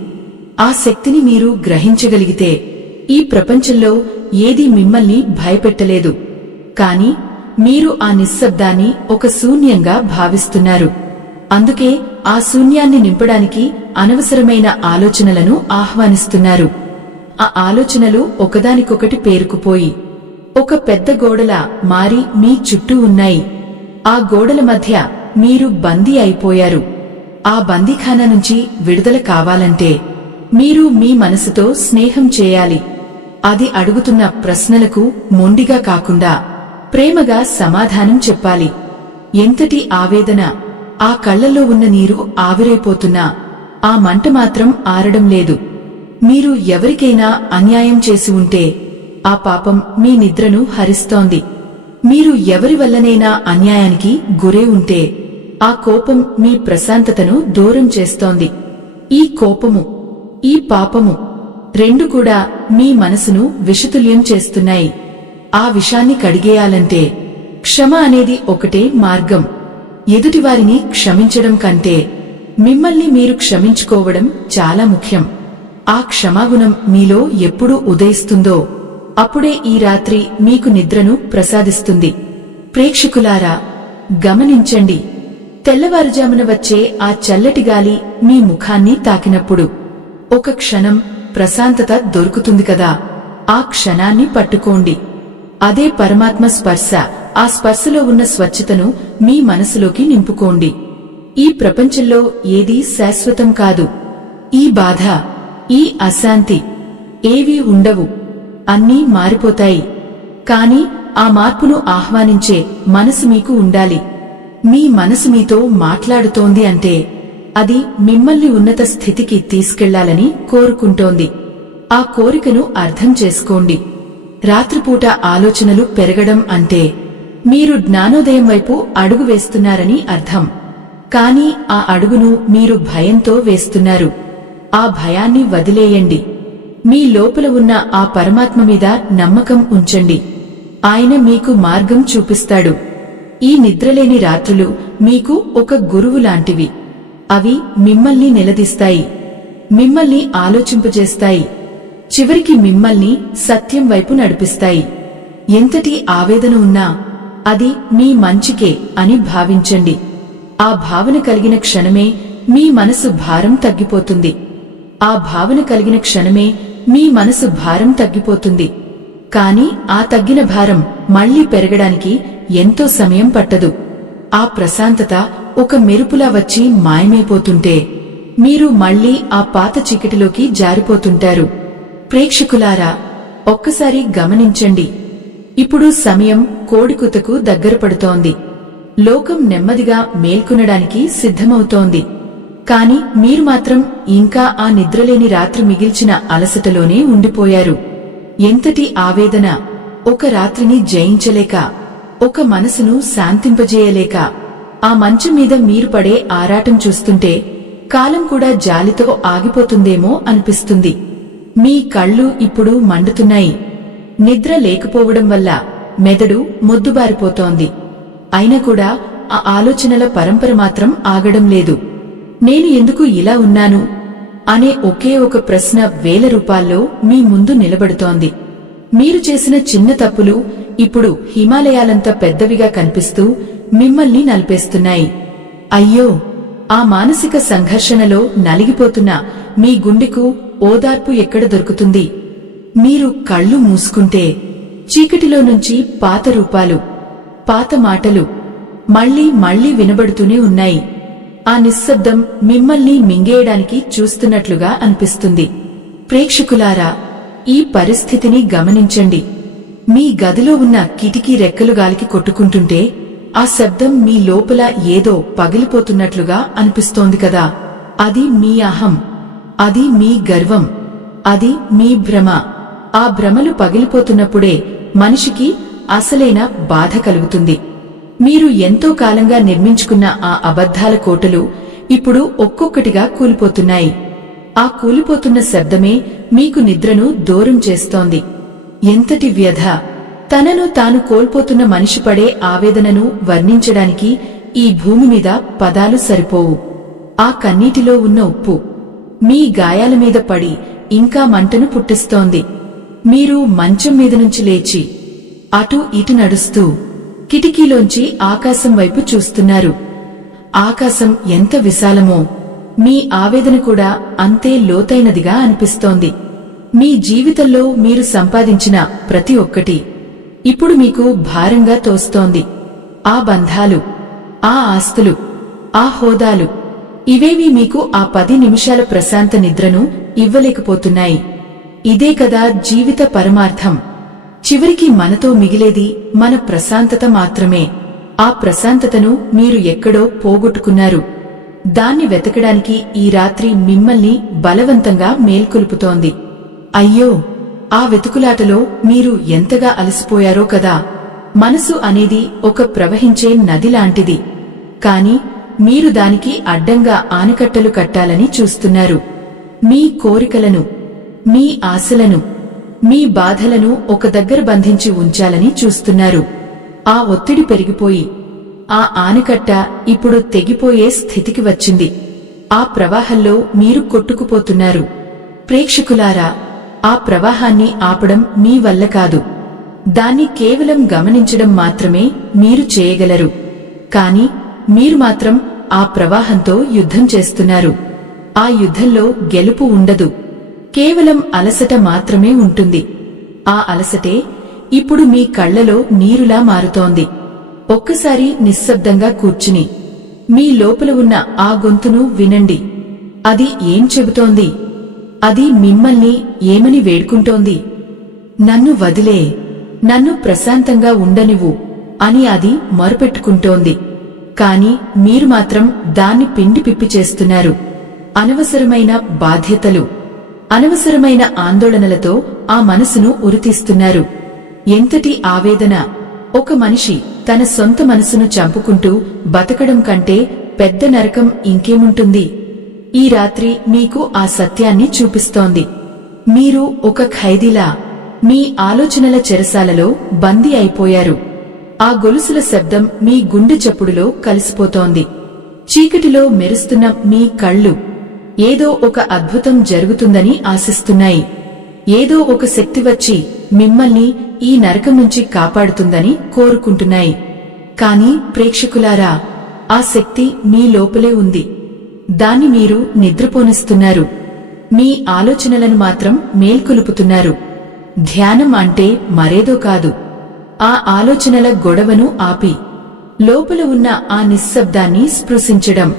ఆ శక్తిని మీరు గ్రహించగలిగితే ఈ ప్రపంచంలో ఏదీ మిమ్మల్ని భయపెట్టలేదు. కాని మీరు ఆ నిశ్శబ్దాన్ని ఒక శూన్యంగా భావిస్తున్నారు. అందుకే ఆ శూన్యాన్ని నింపడానికి అనవసరమైన ఆలోచనలను ఆహ్వానిస్తున్నారు. ఆ ఆలోచనలు ఒకదానికొకటి పేరుకుపోయి ఒక పెద్ద గోడలా మారి మీ చుట్టూ ఉన్నాయి. ఆ గోడల మధ్య మీరు బందీ అయిపోయారు. ఆ బందీఖానా నుంచి విడుదల కావాలంటే మీరు మీ మనసుతో స్నేహం చేయాలి. అది అడుగుతున్న ప్రశ్నలకు మొండిగా కాకుండా ప్రేమగా సమాధానం చెప్పాలి. ఎంతటి ఆవేదన! ఆ కళ్లలో ఉన్న నీరు ఆవిరైపోతున్నా ఆ మంట మాత్రం ఆరడం లేదు. మీరు ఎవరికైనా అన్యాయం చేసి ఉంటే ఆ పాపం మీ నిద్రను హరిస్తోంది. మీరు ఎవరి వల్లనైనా అన్యాయానికి గురే ఉంటే ఆ కోపం మీ ప్రశాంతతను దూరం చేస్తోంది. ఈ కోపము, ఈ పాపము రెండు కూడా మీ మనసును విషతుల్యం చేస్తున్నాయి. ఆ విషాన్ని కడిగేయాలంటే క్షమ అనేది ఒకటే మార్గం. ఎదుటివారిని క్షమించడం కంటే మిమ్మల్ని మీరు క్షమించుకోవడం చాలా ముఖ్యం. ఆ క్షమాగుణం మీలో ఎప్పుడు ఉదయిస్తుందో అప్పుడే ఈ రాత్రి మీకు నిద్రను ప్రసాదిస్తుంది. ప్రేక్షకులారా, గమనించండి. తెల్లవారుజామున వచ్చే ఆ చల్లటి గాలి మీ ముఖాన్ని తాకినప్పుడు ఒక క్షణం ప్రశాంతత దొరుకుతుంది కదా. ఆ క్షణాన్ని పట్టుకోండి. అదే పరమాత్మ స్పర్శ. ఆ స్పర్శలో ఉన్న స్వచ్ఛతను మీ మనసులోకి నింపుకోండి. ఈ ప్రపంచంలో ఏదీ శాశ్వతం కాదు. ఈ బాధ, ఈ అశాంతి ఏవీ ఉండవు. అన్నీ మారిపోతాయి. కాని ఆ మార్పును ఆహ్వానించే మనసు మీకు ఉండాలి. మీ మనసు మీతో మాట్లాడుతోంది అంటే అది మిమ్మల్ని ఉన్నత స్థితికి తీసుకెళ్లాలని కోరుకుంటోంది. ఆ కోరికను అర్థం చేసుకోండి. రాత్రిపూట ఆలోచనలు పెరగడం అంటే మీరు జ్ఞానోదయం వైపు అడుగు వేస్తున్నారని అర్థం. కాని ఆ అడుగును మీరు భయంతో వేస్తున్నారు. ఆ భయాన్ని వదిలేయండి. మీ లోపల ఉన్న ఆ పరమాత్మ మీద నమ్మకం ఉంచండి. ఆయన మీకు మార్గం చూపిస్తాడు. ఈ నిద్రలేని రాత్రులు మీకు ఒక గురువు లాంటివి. అవి మిమ్మల్ని నిలదీస్తాయి, మిమ్మల్ని ఆలోచింపజేస్తాయి, చివరికి మిమ్మల్ని సత్యం వైపు నడిపిస్తాయి. ఎంతటి ఆవేదన ఉన్నా అది మీ మంచికే అని భావించండి. ఆ భావన కలిగిన క్షణమే మీ మనసు భారం తగ్గిపోతుంది. ఆ భావన కలిగిన క్షణమే మీ మనసు భారం తగ్గిపోతుంది. కాని ఆ తగ్గిన భారం మళ్లీ పెరగడానికి ఎంతో సమయం పట్టదు. ఆ ప్రశాంతత ఒక మెరుపులా వచ్చి మాయమైపోతుంటే మీరు మళ్లీ ఆ పాత చీకటిలోకి జారిపోతుంటారు. ప్రేక్షకులారా, ఒక్కసారి గమనించండి. ఇప్పుడు సమయం కోడికూతకు దగ్గర పడుతోంది. లోకం నెమ్మదిగా మేల్కొనడానికి సిద్ధమవుతోంది. కాని మీరు మాత్రం ఇంకా ఆ నిద్రలేని రాత్రి మిగిల్చిన అలసటలోనే ఉండిపోయారు. ఎంతటి ఆవేదన! ఒక రాత్రిని జయించలేక, ఒక మనసును శాంతింపజేయలేక ఆ మంచం మీద మీరు పడే ఆరాటం చూస్తుంటే కాలం కూడా జాలితో ఆగిపోతుందేమో అనిపిస్తుంది. మీ కళ్ళు ఇప్పుడు మండుతున్నాయి. నిద్ర లేకపోవడం వల్ల మెదడు మొద్దుబారిపోతోంది. అయినా కూడా ఆ ఆలోచనల పరంపర మాత్రం ఆగడం లేదు. నేను ఎందుకు ఇలా ఉన్నాను అనే ఒకే ఒక ప్రశ్న వేల రూపాల్లో మీ ముందు నిలబడుతోంది. మీరు చేసిన చిన్న తప్పులు ఇప్పుడు హిమాలయాలంత పెద్దవిగా కనిపిస్తూ మిమ్మల్ని నలిపేస్తున్నాయి. అయ్యో, ఆ మానసిక సంఘర్షణలో నలిగిపోతున్న మీ గుండెకు ఓదార్పు ఎక్కడ దొరుకుతుంది? మీరు కళ్ళు మూసుకుంటే చీకటిలో నుంచి పాత రూపాలు, పాత మాటలు మళ్లీ మళ్లీ వినబడుతూనే ఉన్నాయి. ఆ నిశ్శబ్దం మిమ్మల్ని మింగేయడానికి చూస్తున్నట్లుగా అనిపిస్తుంది. ప్రేక్షకులారా, ఈ పరిస్థితిని గమనించండి. మీ గదిలో ఉన్న కిటికీ రెక్కలు గాలికి కొట్టుకుంటుంటే ఆ శబ్దం మీ లోపల ఏదో పగిలిపోతున్నట్లుగా అనిపిస్తోంది కదా. అది మీ అహం, అది మీ గర్వం, అది మీ భ్రమ. ఆ భ్రమలు పగిలిపోతున్నప్పుడే మనిషికి అసలైన బాధ కలుగుతుంది. మీరు ఎంతో కాలంగా నిర్మించుకున్న ఆ అబద్ధాల కోటలు ఇప్పుడు ఒక్కొక్కటిగా కూలిపోతున్నాయి. ఆ కూలిపోతున్న శబ్దమే మీకు నిద్రను దూరం చేస్తోంది. ఎంతటి వ్యధ! తనను తాను కోల్పోతున్న మనిషి పడే ఆవేదనను వర్ణించడానికి ఈ భూమి మీద పదాలు సరిపోవు. ఆ కన్నీటిలో ఉన్న ఉప్పు మీ గాయాల మీద పడి ఇంకా మంటను పుట్టిస్తోంది. మీరు మంచం మీద నుంచి లేచి అటూ ఇటు నడుస్తూ కిటికీలోంచి ఆకాశం వైపు చూస్తున్నారు. ఆకాశం ఎంత విశాలమో మీ ఆవేదన కూడా అంతే లోతైనదిగా అనిపిస్తోంది. మీ జీవితంలో మీరు సంపాదించిన ప్రతి ఒక్కటి ఇప్పుడు మీకు భారంగా తోస్తోంది. ఆ బంధాలు, ఆ ఆస్తులు, ఆ హోదాలు ఇవేవీ మీకు ఆ 10 నిమిషాల ప్రశాంత నిద్రను ఇవ్వలేకపోతున్నాయి. ఇదే కదా జీవిత పరమార్థం. చివరికి మనతో మిగిలేది మన ప్రశాంతత మాత్రమే. ఆ ప్రశాంతతను మీరు ఎక్కడో పోగొట్టుకున్నారు. దాన్ని వెతకడానికి ఈ రాత్రి మిమ్మల్ని బలవంతంగా మేల్కొల్పుతోంది. అయ్యో, ఆ వెతుకులాటలో మీరు ఎంతగా అలసిపోయారో కదా. మనసు అనేది ఒక ప్రవహించే నది లాంటిది. కాని మీరు దానికి అడ్డంగా ఆనకట్టలు కట్టాలని చూస్తున్నారు. మీ కోరికలను, మీ ఆశలను, మీ బాధలను ఒక దగ్గర బంధించి ఉంచాలని చూస్తున్నారు. ఆ ఒత్తిడి పెరిగిపోయి ఆ ఆనకట్ట ఇప్పుడు తెగిపోయే స్థితికి వచ్చింది. ఆ ప్రవాహంలో మీరు కొట్టుకుపోతున్నారు. ప్రేక్షకులారా, ఆ ప్రవాహాన్ని ఆపడం మీ వల్ల కాదు. దాన్ని కేవలం గమనించడం మాత్రమే మీరు చేయగలరు. కాని మీరు మాత్రం ఆ ప్రవాహంతో యుద్ధం చేస్తున్నారు. ఆ యుద్ధంలో గెలుపు ఉండదు. కేవలం అలసట మాత్రమే ఉంటుంది. ఆ అలసటే ఇప్పుడు మీ కళ్లలో నీరులా మారుతోంది. ఒక్కసారి నిశ్శబ్దంగా కూర్చుని మీ లోపల ఉన్న ఆ గొంతును వినండి. అది ఏం చెబుతోంది? అది మిమ్మల్ని ఏమని వేడుకుంటోంది? నన్ను వదిలే, నన్ను ప్రశాంతంగా ఉండనివ్వు అని అది మొరపెట్టుకుంటోంది. కాని మీరు మాత్రం దాన్ని పిండి పిప్పి చేస్తున్నారు. అనవసరమైన బాధ్యతలు, అనవసరమైన ఆందోళనలతో ఆ మనసును ఉరితీస్తున్నారు. ఎంతటి ఆవేదన! ఒక మనిషి తన సొంత మనసును చంపుకుంటూ బతకడం కంటే పెద్ద నరకం ఇంకేముంటుంది? ఈ రాత్రి మీకు ఆ సత్యాన్ని చూపిస్తోంది. మీరు ఒక ఖైదీలా మీ ఆలోచనల చెరసాలలో బందీ అయిపోయారు. ఆ గొలుసుల శబ్దం మీ గుండె చప్పుడులో కలిసిపోతోంది. చీకటిలో మెరుస్తున్న మీ కళ్ళు ఏదో ఒక అద్భుతం జరుగుతుందని ఆశిస్తున్నాయి. ఏదో ఒక శక్తి వచ్చి మిమ్మల్ని ఈ నరకం నుంచి కాపాడుతుందని కోరుకుంటున్నాయి. కాని ప్రేక్షకులారా, ఆ శక్తి మీ లోపలే ఉంది. దాన్ని మీరు నిద్రపోనిస్తున్నారు. మీ ఆలోచనలను మాత్రం మేల్కొలుపుతున్నారు. ధ్యానం అంటే మరేదో కాదు. ఆ ఆలోచనల గొడవను ఆపి లోపల ఉన్న ఆ నిశ్శబ్దాన్ని స్పృశించడం.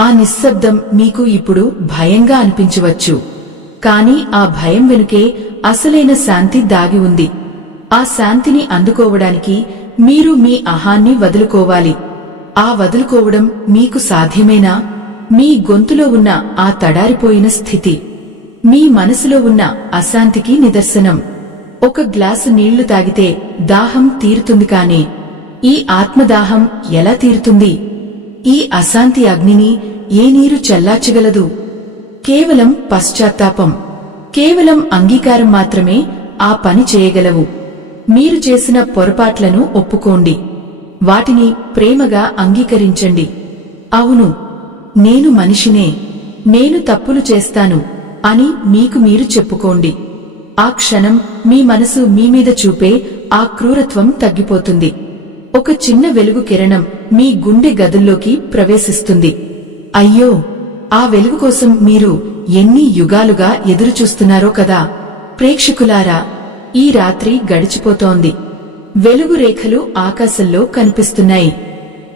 ఆ నిశ్శబ్దం మీకు ఇప్పుడు భయంగా అనిపించవచ్చు, కాని ఆ భయం వెనుకే అసలైన శాంతి దాగి ఉంది. ఆ శాంతిని అందుకోవడానికి మీరు మీ అహాన్ని వదులుకోవాలి. ఆ వదులుకోవడం మీకు సాధ్యమేనా? మీ గొంతులో ఉన్న ఆ తడారిపోయిన స్థితి మీ మనసులో ఉన్న అశాంతికి నిదర్శనం. ఒక గ్లాసు నీళ్లు తాగితే దాహం తీరుతుంది, కాని ఈ ఆత్మదాహం ఎలా తీరుతుంది? ఈ అశాంతి అగ్నిని ఏ నీరు చల్లార్చగలదు? కేవలం పశ్చాత్తాపం, కేవలం అంగీకారం మాత్రమే ఆ పని చేయగలవు. మీరు చేసిన పొరపాట్లను ఒప్పుకోండి, వాటిని ప్రేమగా అంగీకరించండి. అవును, నేను మనిషినే, నేను తప్పులు చేస్తాను అని మీకు మీరు చెప్పుకోండి. ఆ క్షణం మీ మనసు మీమీద చూపే ఆ క్రూరత్వం తగ్గిపోతుంది. ఒక చిన్న వెలుగు కిరణం మీ గుండె గదుల్లోకి ప్రవేశిస్తుంది. అయ్యో, ఆ వెలుగు కోసం మీరు ఎన్ని యుగాలుగా ఎదురుచూస్తున్నారో కదా. ప్రేక్షకులారా, ఈ రాత్రి గడిచిపోతోంది. వెలుగు రేఖలు ఆకాశంలో కనిపిస్తున్నాయి,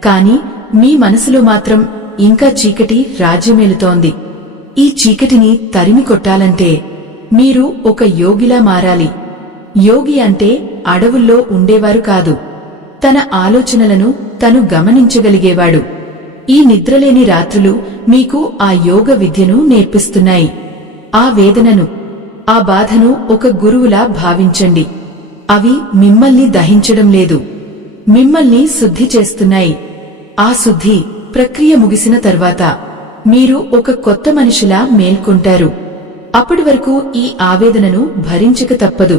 కాని మీ మనసులో మాత్రం ఇంకా చీకటి రాజ్యమేలుతోంది. ఈ చీకటిని తరిమి కొట్టాలంటే మీరు ఒక యోగిలా మారాలి. యోగి అంటే అడవుల్లో ఉండేవారు కాదు, తన ఆలోచనలను తను గమనించగలిగేవాడు. ఈ నిద్రలేని రాత్రులు మీకు ఆ యోగ విద్యను నేర్పిస్తున్నాయి. ఆ వేదనను, ఆ బాధను ఒక గురువులా భావించండి. అవి మిమ్మల్ని దహించడం లేదు, మిమ్మల్ని శుద్ధి చేస్తున్నాయి. ఆ శుద్ధి ప్రక్రియ ముగిసిన తర్వాత మీరు ఒక కొత్త మనిషిలా మేల్కొంటారు. అప్పటి వరకు ఈ ఆవేదనను భరించక తప్పదు.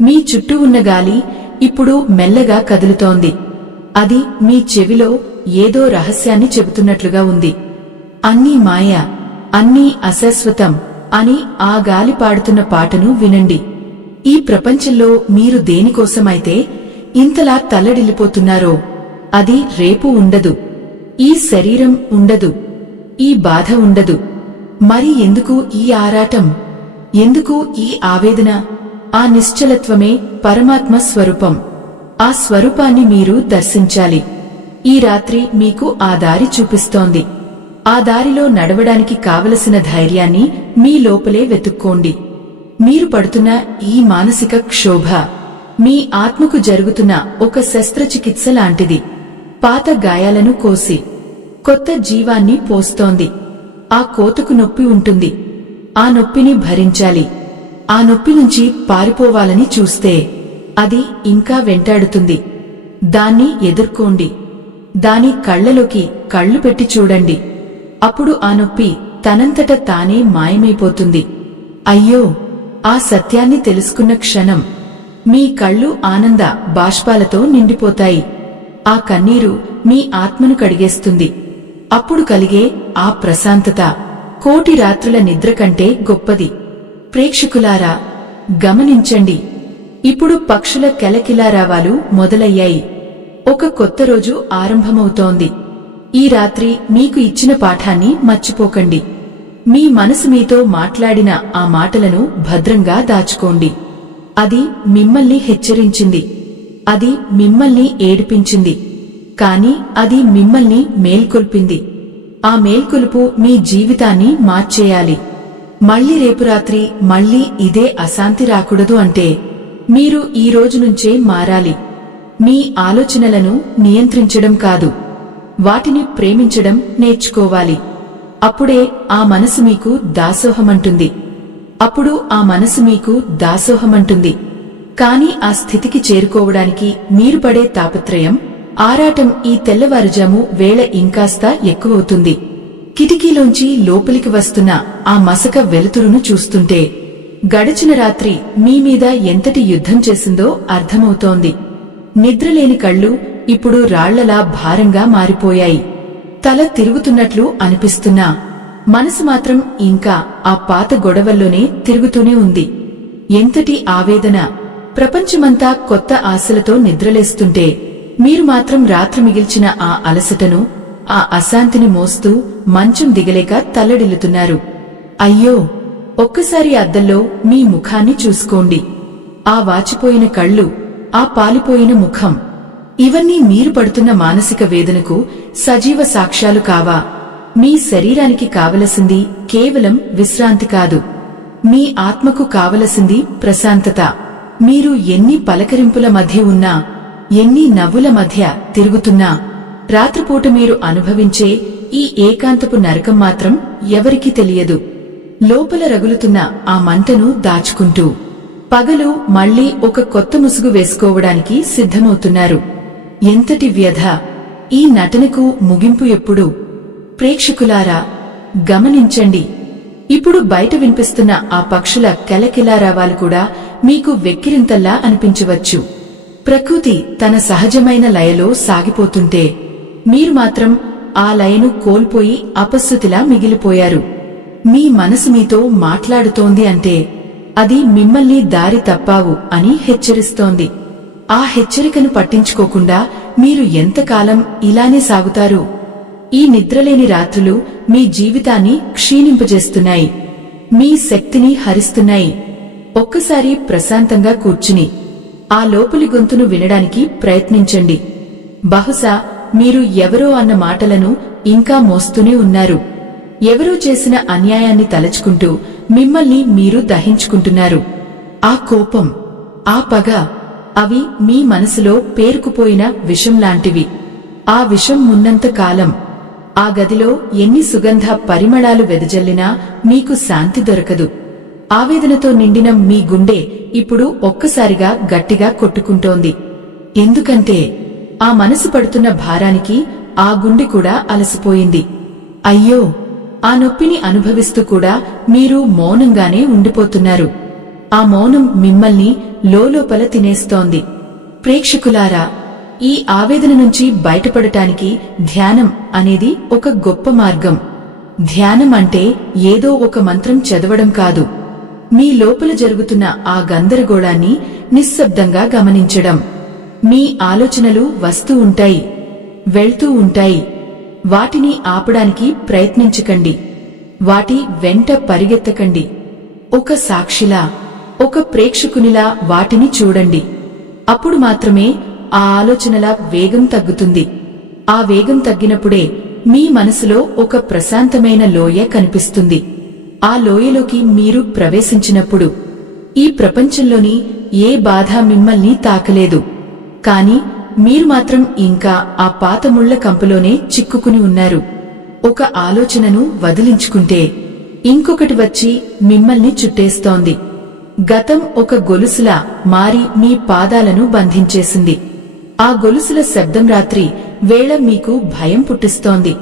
మీ చుట్టూ ఉన్న గాలి ఇప్పుడు మెల్లగా కదులుతోంది. అది మీ చెవిలో ఏదో రహస్యాన్ని చెబుతున్నట్లుగా ఉంది. అన్నీ మాయ, అన్నీ అశాశ్వతం అని ఆ గాలి పాడుతున్న పాటను వినండి. ఈ ప్రపంచంలో మీరు దేనికోసమైతే ఇంతలా తల్లడిల్లిపోతున్నారో అది రేపు ఉండదు. ఈ శరీరం ఉండదు, ఈ బాధ ఉండదు. మరి ఎందుకు ఈ ఆరాటం? ఎందుకు ఈ ఆవేదన? ఆ నిశ్చలత్వమే పరమాత్మ స్వరూపం. ఆ స్వరూపాన్ని మీరు దర్శించాలి. ఈ రాత్రి మీకు ఆ దారి చూపిస్తోంది. ఆ దారిలో నడవడానికి కావలసిన ధైర్యాన్ని మీ లోపలే వెతుక్కోండి. మీరు పడుతున్న ఈ మానసిక క్షోభ మీ ఆత్మకు జరుగుతున్న ఒక శస్త్రచికిత్స లాంటిది. పాత గాయాలను కోసి కొత్త జీవాన్ని పోస్తోంది. ఆ కోతకు నొప్పి ఉంటుంది, ఆ నొప్పిని భరించాలి. ఆ నొప్పి నుంచి పారిపోవాలని చూస్తే అది ఇంకా వెంటాడుతుంది. దాన్ని ఎదుర్కోండి. దాని కళ్లలోకి కళ్ళు పెట్టి చూడండి. అప్పుడు ఆ నొప్పి తనంతట తానే మాయమైపోతుంది. అయ్యో, ఆ సత్యాన్ని తెలుసుకున్న క్షణం మీ కళ్ళు ఆనంద బాష్పాలతో నిండిపోతాయి. ఆ కన్నీరు మీ ఆత్మను కడిగేస్తుంది. అప్పుడు కలిగే ఆ ప్రశాంతత కోటి రాత్రుల నిద్ర కంటే గొప్పది. ప్రేక్షకులారా, గమనించండి. ఇప్పుడు పక్షుల కెలకిలారావాలు మొదలయ్యాయి. ఒక కొత్త రోజు ఆరంభమవుతోంది. ఈ రాత్రి మీకు ఇచ్చిన పాఠాన్ని మర్చిపోకండి. మీ మనసు మీతో మాట్లాడిన ఆ మాటలను భద్రంగా దాచుకోండి. అది మిమ్మల్ని హెచ్చరించింది, అది మిమ్మల్ని ఏడిపించింది, కాని అది మిమ్మల్ని మేల్కొల్పింది. ఆ మేల్కొలుపు మీ జీవితాన్ని మార్చేయాలి. మళ్లీ రేపు రాత్రి మళ్లీ ఇదే అశాంతి రాకూడదు అంటే మీరు ఈ రోజు నుంచే మారాలి. మీ ఆలోచనలను నియంత్రించడం కాదు, వాటిని ప్రేమించడం నేర్చుకోవాలి. అప్పుడే ఆ మనసు మీకు దాసోహమంటుంది. అప్పుడు ఆ మనసు మీకు దాసోహమంటుంది. కాని ఆ స్థితికి చేరుకోవడానికి మీరు పడే తాపత్రయం, ఆరాటం ఈ తెల్లవారుజాము వేళ ఇంకాస్త ఎక్కువవుతుంది. కిటికీలోంచి లోపలికి వస్తున్న ఆ మసక వెలుతురును చూస్తుంటే గడిచిన రాత్రి మీమీద ఎంతటి యుద్ధం చేసిందో అర్థమవుతోంది. నిద్రలేని కళ్ళు ఇప్పుడు రాళ్లలా భారంగా మారిపోయాయి. తల తిరుగుతున్నట్లు అనిపిస్తున్నా మనసు మాత్రం ఇంకా ఆ పాత గొడవల్లోనే తిరుగుతూనే ఉంది. ఎంతటి ఆవేదన! ప్రపంచమంతా కొత్త ఆశలతో నిద్రలేస్తుంటే మీరు మాత్రం రాత్రి మిగిల్చిన ఆ అలసటను, ఆ అశాంతిని మోస్తూ మంచం దిగలేక తల్లడిల్లుతున్నారు. అయ్యో, ఒక్కసారి అద్దంలో మీ ముఖాన్ని చూసుకోండి. ఆ వాచిపోయిన కళ్ళు, ఆ పాలిపోయిన ముఖం, ఇవన్నీ మీరు పడుతున్న మానసిక వేదనకు సజీవ సాక్ష్యాలు కావా? మీ శరీరానికి కావలసింది కేవలం విశ్రాంతి కాదు, మీ ఆత్మకు కావలసింది ప్రశాంతత. మీరు ఎన్ని పలకరింపుల మధ్య ఉన్నా, ఎన్ని నవ్వుల మధ్య తిరుగుతున్నా, రాత్రిపూట మీరు అనుభవించే ఈ ఏకాంతపు నరకం మాత్రం ఎవరికీ తెలియదు. లోపల రగులుతున్న ఆ మంటను దాచుకుంటూ పగలు మళ్లీ ఒక కొత్త ముసుగు వేసుకోవడానికి సిద్ధమవుతున్నారు. ఎంతటి వ్యధ! ఈ నటనకు ముగింపు ఎప్పుడు? ప్రేక్షకులారా, గమనించండి. ఇప్పుడు బయట వినిపిస్తున్న ఆ పక్షుల కెలకిలారావాలు కూడా మీకు వెక్కిరింతల్లా అనిపించవచ్చు. ప్రకృతి తన సహజమైన లయలో సాగిపోతుంటే మీరు మాత్రం ఆ లయను కోల్పోయి అపశృతిలా మిగిలిపోయారు. మీ మనసు మీతో మాట్లాడుతోంది అంటే అది మిమ్మల్ని దారి తప్పావు అని హెచ్చరిస్తోంది. ఆ హెచ్చరికను పట్టించుకోకుండా మీరు ఎంతకాలం ఇలానే సాగుతారు? ఈ నిద్రలేని రాత్రులు మీ జీవితాన్ని క్షీణింపజేస్తున్నాయి, మీ శక్తిని హరిస్తున్నాయి. ఒక్కసారి ప్రశాంతంగా కూర్చుని ఆ లోపలి గొంతును వినడానికి ప్రయత్నించండి. బహుశా మీరు ఎవరో అన్న మాటలను ఇంకా మోస్తూనే ఉన్నారు. ఎవరో చేసిన అన్యాయాన్ని తలచుకుంటూ మిమ్మల్ని మీరు దహించుకుంటున్నారు. ఆ కోపం, ఆ పగ, అవి మీ మనసులో పేరుకుపోయిన విషం లాంటివి. ఆ విషం ఉన్నంత కాలం ఆ గదిలో ఎన్ని సుగంధ పరిమళాలు వెదజల్లినా మీకు శాంతి దొరకదు. ఆవేదనతో నిండిన మీ గుండె ఇప్పుడు ఒక్కసారిగా గట్టిగా కొట్టుకుంటోంది. ఎందుకంటే ఆ మనసు పడుతున్న భారానికి ఆ గుండె కూడా అలసిపోయింది. అయ్యో, ఆ నొప్పిని అనుభవిస్తూ కూడా మీరు మౌనంగానే ఉండిపోతున్నారు. ఆ మౌనం మిమ్మల్ని లోలోపల తినేస్తోంది. ప్రేక్షకులారా, ఈ ఆవేదన నుంచి బయటపడటానికి ధ్యానం అనేది ఒక గొప్ప మార్గం. ధ్యానం అంటే ఏదో ఒక మంత్రం చదవడం కాదు. మీ లోపల జరుగుతున్న ఆ గందరగోళాన్ని నిశ్శబ్దంగా గమనించడం. మీ ఆలోచనలు వస్తూ ఉంటాయి, వెళ్తూ ఉంటాయి. వాటిని ఆపడానికి ప్రయత్నించకండి, వాటి వెంట పరిగెత్తకండి. ఒక సాక్షిలా, ఒక ప్రేక్షకునిలా వాటిని చూడండి. అప్పుడు మాత్రమే ఆ ఆలోచనల వేగం తగ్గుతుంది. ఆ వేగం తగ్గినప్పుడే మీ మనసులో ఒక ప్రశాంతమైన లోయ కనిపిస్తుంది. ఆ లోయలోకి మీరు ప్రవేశించినప్పుడు ఈ ప్రపంచంలోని ఏ బాధ మిమ్మల్ని తాకలేదు. కాని మీరు మాత్రం ఇంకా ఆ పాత ముళ్ల కంపలోనే చిక్కుకుని ఉన్నారు. ఒక ఆలోచనను వదిలించుకుంటే ఇంకొకటి వచ్చి మిమ్మల్ని చుట్టేస్తోంది. గతం ఒక గొలుసులా మారి మీ పాదాలను బంధించేసింది. ఆ గొలుసుల శబ్దం రాత్రి వేళ మీకు భయం పుట్టిస్తోంది.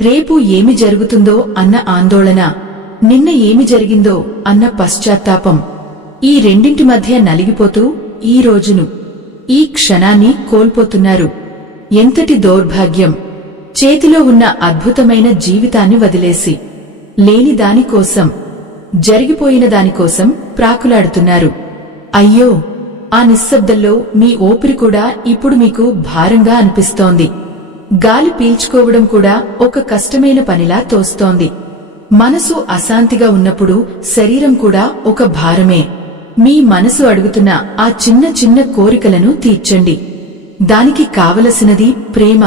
రేపు ఏమి జరుగుతుందో అన్న ఆందోళన, నిన్న ఏమి జరిగిందో అన్న పశ్చాత్తాపం. ఈ రెండింటి మధ్య నలిగిపోతూ ఈ రోజును, ఈ క్షణాన్ని కోల్పోతున్నారు. ఎంతటి దౌర్భాగ్యం! చేతిలో ఉన్న అద్భుతమైన జీవితాన్ని వదిలేసి లేని దానికోసం, జరిగిపోయిన దానికోసం ప్రాకులాడుతున్నారు. అయ్యో, ఆ నిశ్శబ్దంలో మీ ఊపిరి కూడా ఇప్పుడు మీకు భారంగా అనిపిస్తోంది. గాలి పీల్చుకోవడం కూడా ఒక కష్టమైన పనిలా తోస్తోంది. మనసు అశాంతిగా ఉన్నప్పుడు శరీరం కూడా ఒక భారమే. మీ మనసు అడుగుతున్న ఆ చిన్న చిన్న కోరికలను తీర్చండి. దానికి కావలసినది ప్రేమ,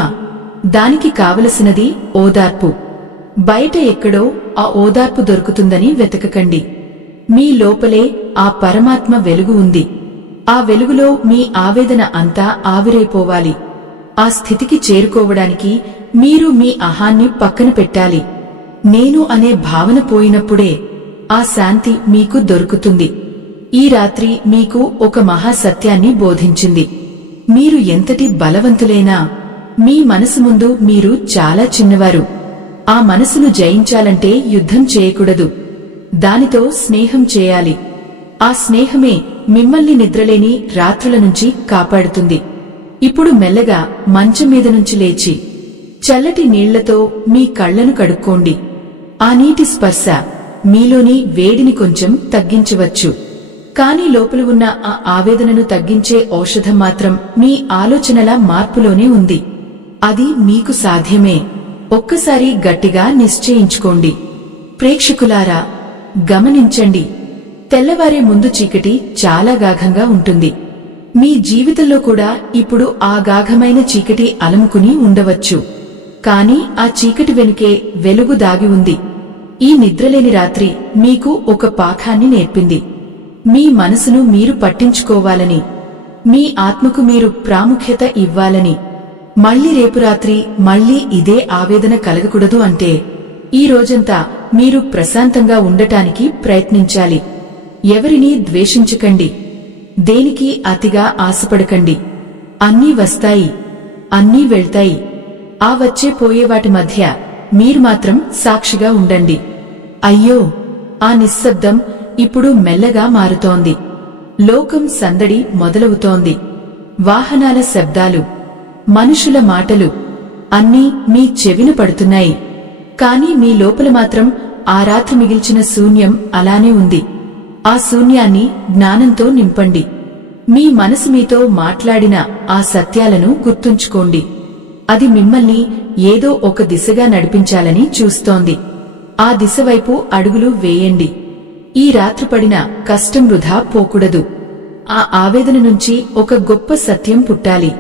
దానికి కావలసినది ఓదార్పు. బయట ఎక్కడో ఆ ఓదార్పు దొరుకుతుందని వెతకకండి. మీ లోపలే ఆ పరమాత్మ వెలుగు ఉంది. ఆ వెలుగులో మీ ఆవేదన అంతా ఆవిరైపోవాలి. ఆ స్థితికి చేరుకోవడానికి మీరు మీ అహాన్ని పక్కన పెట్టాలి. నేను అనే భావన పోయినప్పుడే ఆ శాంతి మీకు దొరుకుతుంది. ఈ రాత్రి మీకు ఒక మహాసత్యాన్ని బోధించింది. మీరు ఎంతటి బలవంతులైనా మీ మనసు ముందు మీరు చాలా చిన్నవారు. ఆ మనసును జయించాలంటే యుద్ధం చేయకూడదు, దానితో స్నేహం చేయాలి. ఆ స్నేహమే మిమ్మల్ని నిద్రలేని రాత్రుల నుంచి కాపాడుతుంది. ఇప్పుడు మెల్లగా మంచం మీద నుంచి లేచి చల్లటి నీళ్లతో మీ కళ్లను కడుక్కోండి. ఆ నీటి స్పర్శ మీలోని వేడిని కొంచెం తగ్గించవచ్చు. కానీ లోపల ఉన్న ఆ ఆవేదనను తగ్గించే ఔషధం మాత్రం మీ ఆలోచనల మార్పులోనే ఉంది. అది మీకు సాధ్యమే. ఒక్కసారి గట్టిగా నిశ్చయించుకోండి. ప్రేక్షకులారా, గమనించండి. తెల్లవారే ముందు చీకటి చాలా గాఢంగా ఉంటుంది. మీ జీవితంలో కూడా ఇప్పుడు ఆ గాఢమైన చీకటి అలుముకుని ఉండవచ్చు. కాని ఆ చీకటి వెనుకే వెలుగు దాగి ఉంది. ఈ నిద్రలేని రాత్రి మీకు ఒక పాఠాన్ని నేర్పింది. మీ మనసును మీరు పట్టించుకోవాలని, మీ ఆత్మకు మీరు ప్రాముఖ్యత ఇవ్వాలని. మళ్లీ రేపు రాత్రి మళ్లీ ఇదే ఆవేదన కలగకూడదు అంటే ఈ రోజంతా మీరు ప్రశాంతంగా ఉండటానికి ప్రయత్నించాలి. ఎవరినీ ద్వేషించకండి. దేనికి అతిగా ఆశపడకండి. అన్నీ వస్తాయి, అన్నీ వెళ్తాయి. ఆ వచ్చే పోయేవాటి మధ్య మీరు మాత్రం సాక్షిగా ఉండండి. అయ్యో, ఆ నిశ్శబ్దం ఇప్పుడు మెల్లగా మారుతోంది. లోకం సందడి మొదలవుతోంది. వాహనాల శబ్దాలు, మనుషుల మాటలు అన్నీ మీ చెవిన పడుతున్నాయి. కాని మీ లోపల మాత్రం ఆ రాత్రి మిగిల్చిన శూన్యం అలానే ఉంది. ఆ శూన్యాన్ని జ్ఞానంతో నింపండి. మీ మనసు మీతో మాట్లాడిన ఆ సత్యాలను గుర్తుంచుకోండి. అది మిమ్మల్ని ఏదో ఒక దిశగా నడిపించాలని చూస్తోంది. ఆ దిశ వైపు అడుగులు వేయండి. ఈ రాత్రి పడిన కష్టం వృధా పోకూడదు. ఆ ఆవేదన నుంచి ఒక గొప్ప సత్యం పుట్టాలి.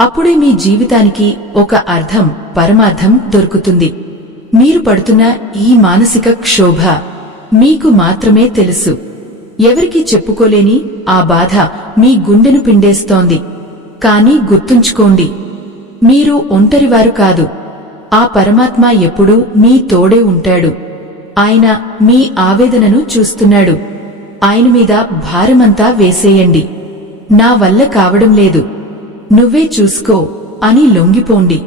అప్పుడే మీ జీవితానికి ఒక అర్థం, పరమార్థం దొరుకుతుంది. మీరు పడుతున్న ఈ మానసిక క్షోభ మీకు మాత్రమే తెలుసు. ఎవరికీ చెప్పుకోలేని ఆ బాధ మీ గుండెను పిండేస్తోంది. కాని గుర్తుంచుకోండి, మీరు ఒంటరివారు కాదు. ఆ పరమాత్మ ఎప్పుడూ మీ తోడే ఉంటాడు. ఆయన మీ ఆవేదనను చూస్తున్నాడు. ఆయన మీద భారమంతా వేసేయండి. నా వల్ల కావడం లేదు, నువ్వే చూసుకో అని లొంగిపోండి.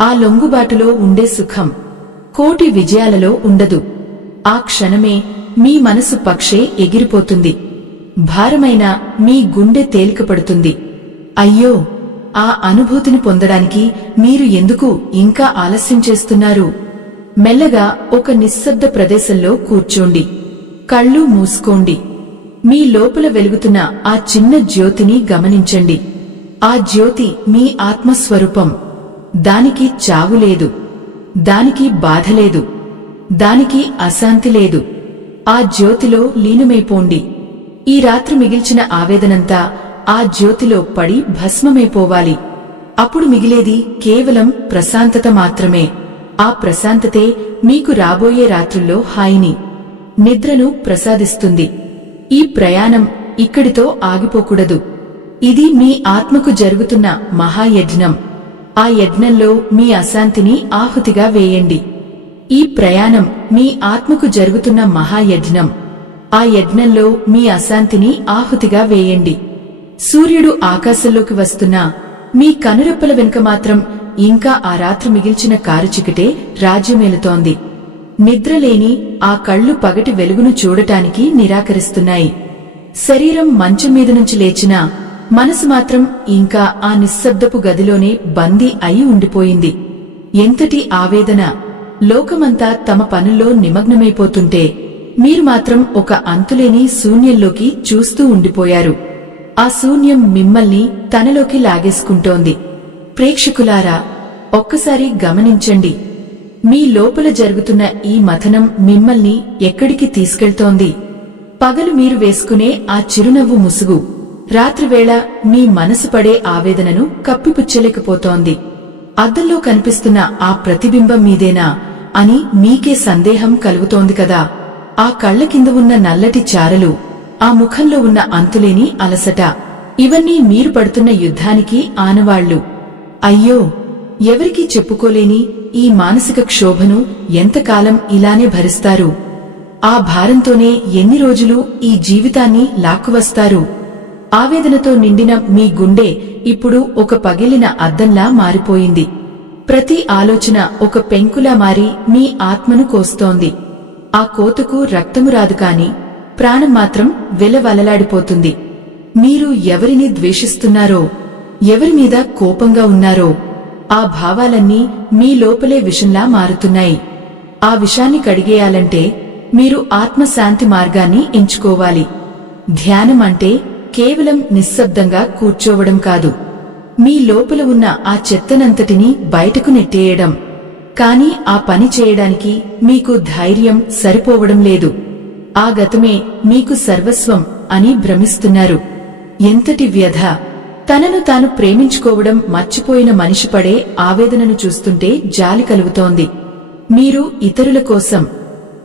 ఆ లొంగుబాటులో ఉండే సుఖం కోటి విజయాలలో ఉండదు. ఆ క్షణమే మీ మనసు పక్షే ఎగిరిపోతుంది. భారమైన మీ గుండె తేలికపడుతుంది. అయ్యో, ఆ అనుభూతిని పొందడానికి మీరు ఎందుకు ఇంకా ఆలస్యం చేస్తున్నారు? మెల్లగా ఒక నిశ్శబ్ద ప్రదేశంలో కూర్చోండి. కళ్ళు మూసుకోండి. మీ లోపల వెలుగుతున్న ఆ చిన్న జ్యోతిని గమనించండి. ఆ జ్యోతి మీ ఆత్మస్వరూపం. దానికి చావు లేదు, దానికి బాధ లేదు, దానికి అశాంతి లేదు. ఆ జ్యోతిలో లీనమైపోండి. ఈ రాత్రి మిగిల్చిన ఆవేదనంతా ఆ జ్యోతిలో పడి భస్మమైపోవాలి. అప్పుడు మిగిలేది కేవలం ప్రశాంతత మాత్రమే. ఆ ప్రశాంతతే మీకు రాబోయే రాత్రుల్లో హాయిని, నిద్రను ప్రసాదిస్తుంది. ఈ ప్రయాణం ఇక్కడితో ఆగిపోకూడదు. ఇది మీ ఆత్మకు జరుగుతున్న మహాయజ్ఞం. ఆ యజ్ఞంలో మీ అశాంతిని ఆహుతిగా వేయండి. ఈ ప్రయాణం మీ ఆత్మకు జరుగుతున్న మహాయజ్ఞం. ఆ యజ్ఞంలో మీ అశాంతిని ఆహుతిగా వేయండి. సూర్యుడు ఆకాశంలోకి వస్తున్నా మీ కనురెప్పల వెనుక మాత్రం ఇంకా ఆ రాత్రి మిగిల్చిన కారుచికటే రాజ్యమేలుతోంది. నిద్రలేని ఆ కళ్ళు పగటి వెలుగును చూడటానికి నిరాకరిస్తున్నాయి. శరీరం మంచం మీద నుంచి లేచినా మనసు మాత్రం ఇంకా ఆ నిశ్శబ్దపు గదిలోనే బందీ అయి ఉండిపోయింది. ఎంతటి ఆవేదన! లోకమంతా తమ పనుల్లో నిమగ్నమైపోతుంటే మీరు మాత్రం ఒక అంతులేని శూన్యంలోకి చూస్తూ ఉండిపోయారు. ఆ శూన్యం మిమ్మల్ని తనలోకి లాగేసుకుంటోంది. ప్రేక్షకులారా, ఒక్కసారి గమనించండి. మీ లోపల జరుగుతున్న ఈ మథనం మిమ్మల్ని ఎక్కడికి తీసుకెళ్తోంది? పగలు మీరు వేసుకునే ఆ చిరునవ్వు ముసుగు రాత్రివేళ మీ మనసు పడే ఆవేదనను కప్పిపుచ్చలేకపోతోంది. అద్దంలో కనిపిస్తున్న ఆ ప్రతిబింబం మీదేనా అని మీకే సందేహం కలుగుతోంది కదా. ఆ కళ్ల కింద ఉన్న నల్లటి చారలు, ఆ ముఖంలో ఉన్న అంతులేని అలసట, ఇవన్నీ మీరు పడుతున్న యుద్ధానికి ఆనవాళ్లు. అయ్యో, ఎవరికీ చెప్పుకోలేని ఈ మానసిక క్షోభను ఎంతకాలం ఇలానే భరిస్తారు? ఆ భారంతోనే ఎన్ని రోజులు ఈ జీవితాన్ని లాక్కువస్తారు? ఆవేదనతో నిండిన మీ గుండె ఇప్పుడు ఒక పగిలిన అద్దంలా మారిపోయింది. ప్రతి ఆలోచన ఒక పెంకులా మారి మీ ఆత్మను కోస్తోంది. ఆ కోతకు రక్తము రాదు కాని ప్రాణం మాత్రం వెలవలలాడిపోతుంది. మీరు ఎవరిని ద్వేషిస్తున్నారో, ఎవరిమీద కోపంగా ఉన్నారో, ఆ భావాలన్నీ మీ లోపలే విషంలా మారుతున్నాయి. ఆ విషాన్ని కడిగేయాలంటే మీరు ఆత్మశాంతి మార్గాన్ని ఎంచుకోవాలి. ధ్యానం అంటే కేవలం నిశ్శబ్దంగా కూర్చోవడం కాదు, మీ లోపల ఉన్న ఆ చెత్తనంతటినీ బయటకు నెట్టేయడం. కాని ఆ పని చేయడానికి మీకు ధైర్యం సరిపోవడం లేదు. ఆ గతమే మీకు సర్వస్వం అని భ్రమిస్తున్నారు. ఎంతటి వ్యధ! తనను తాను ప్రేమించుకోవడం మర్చిపోయిన మనిషి పడే ఆవేదనను చూస్తుంటే జాలి కలుగుతోంది. మీరు ఇతరుల కోసం,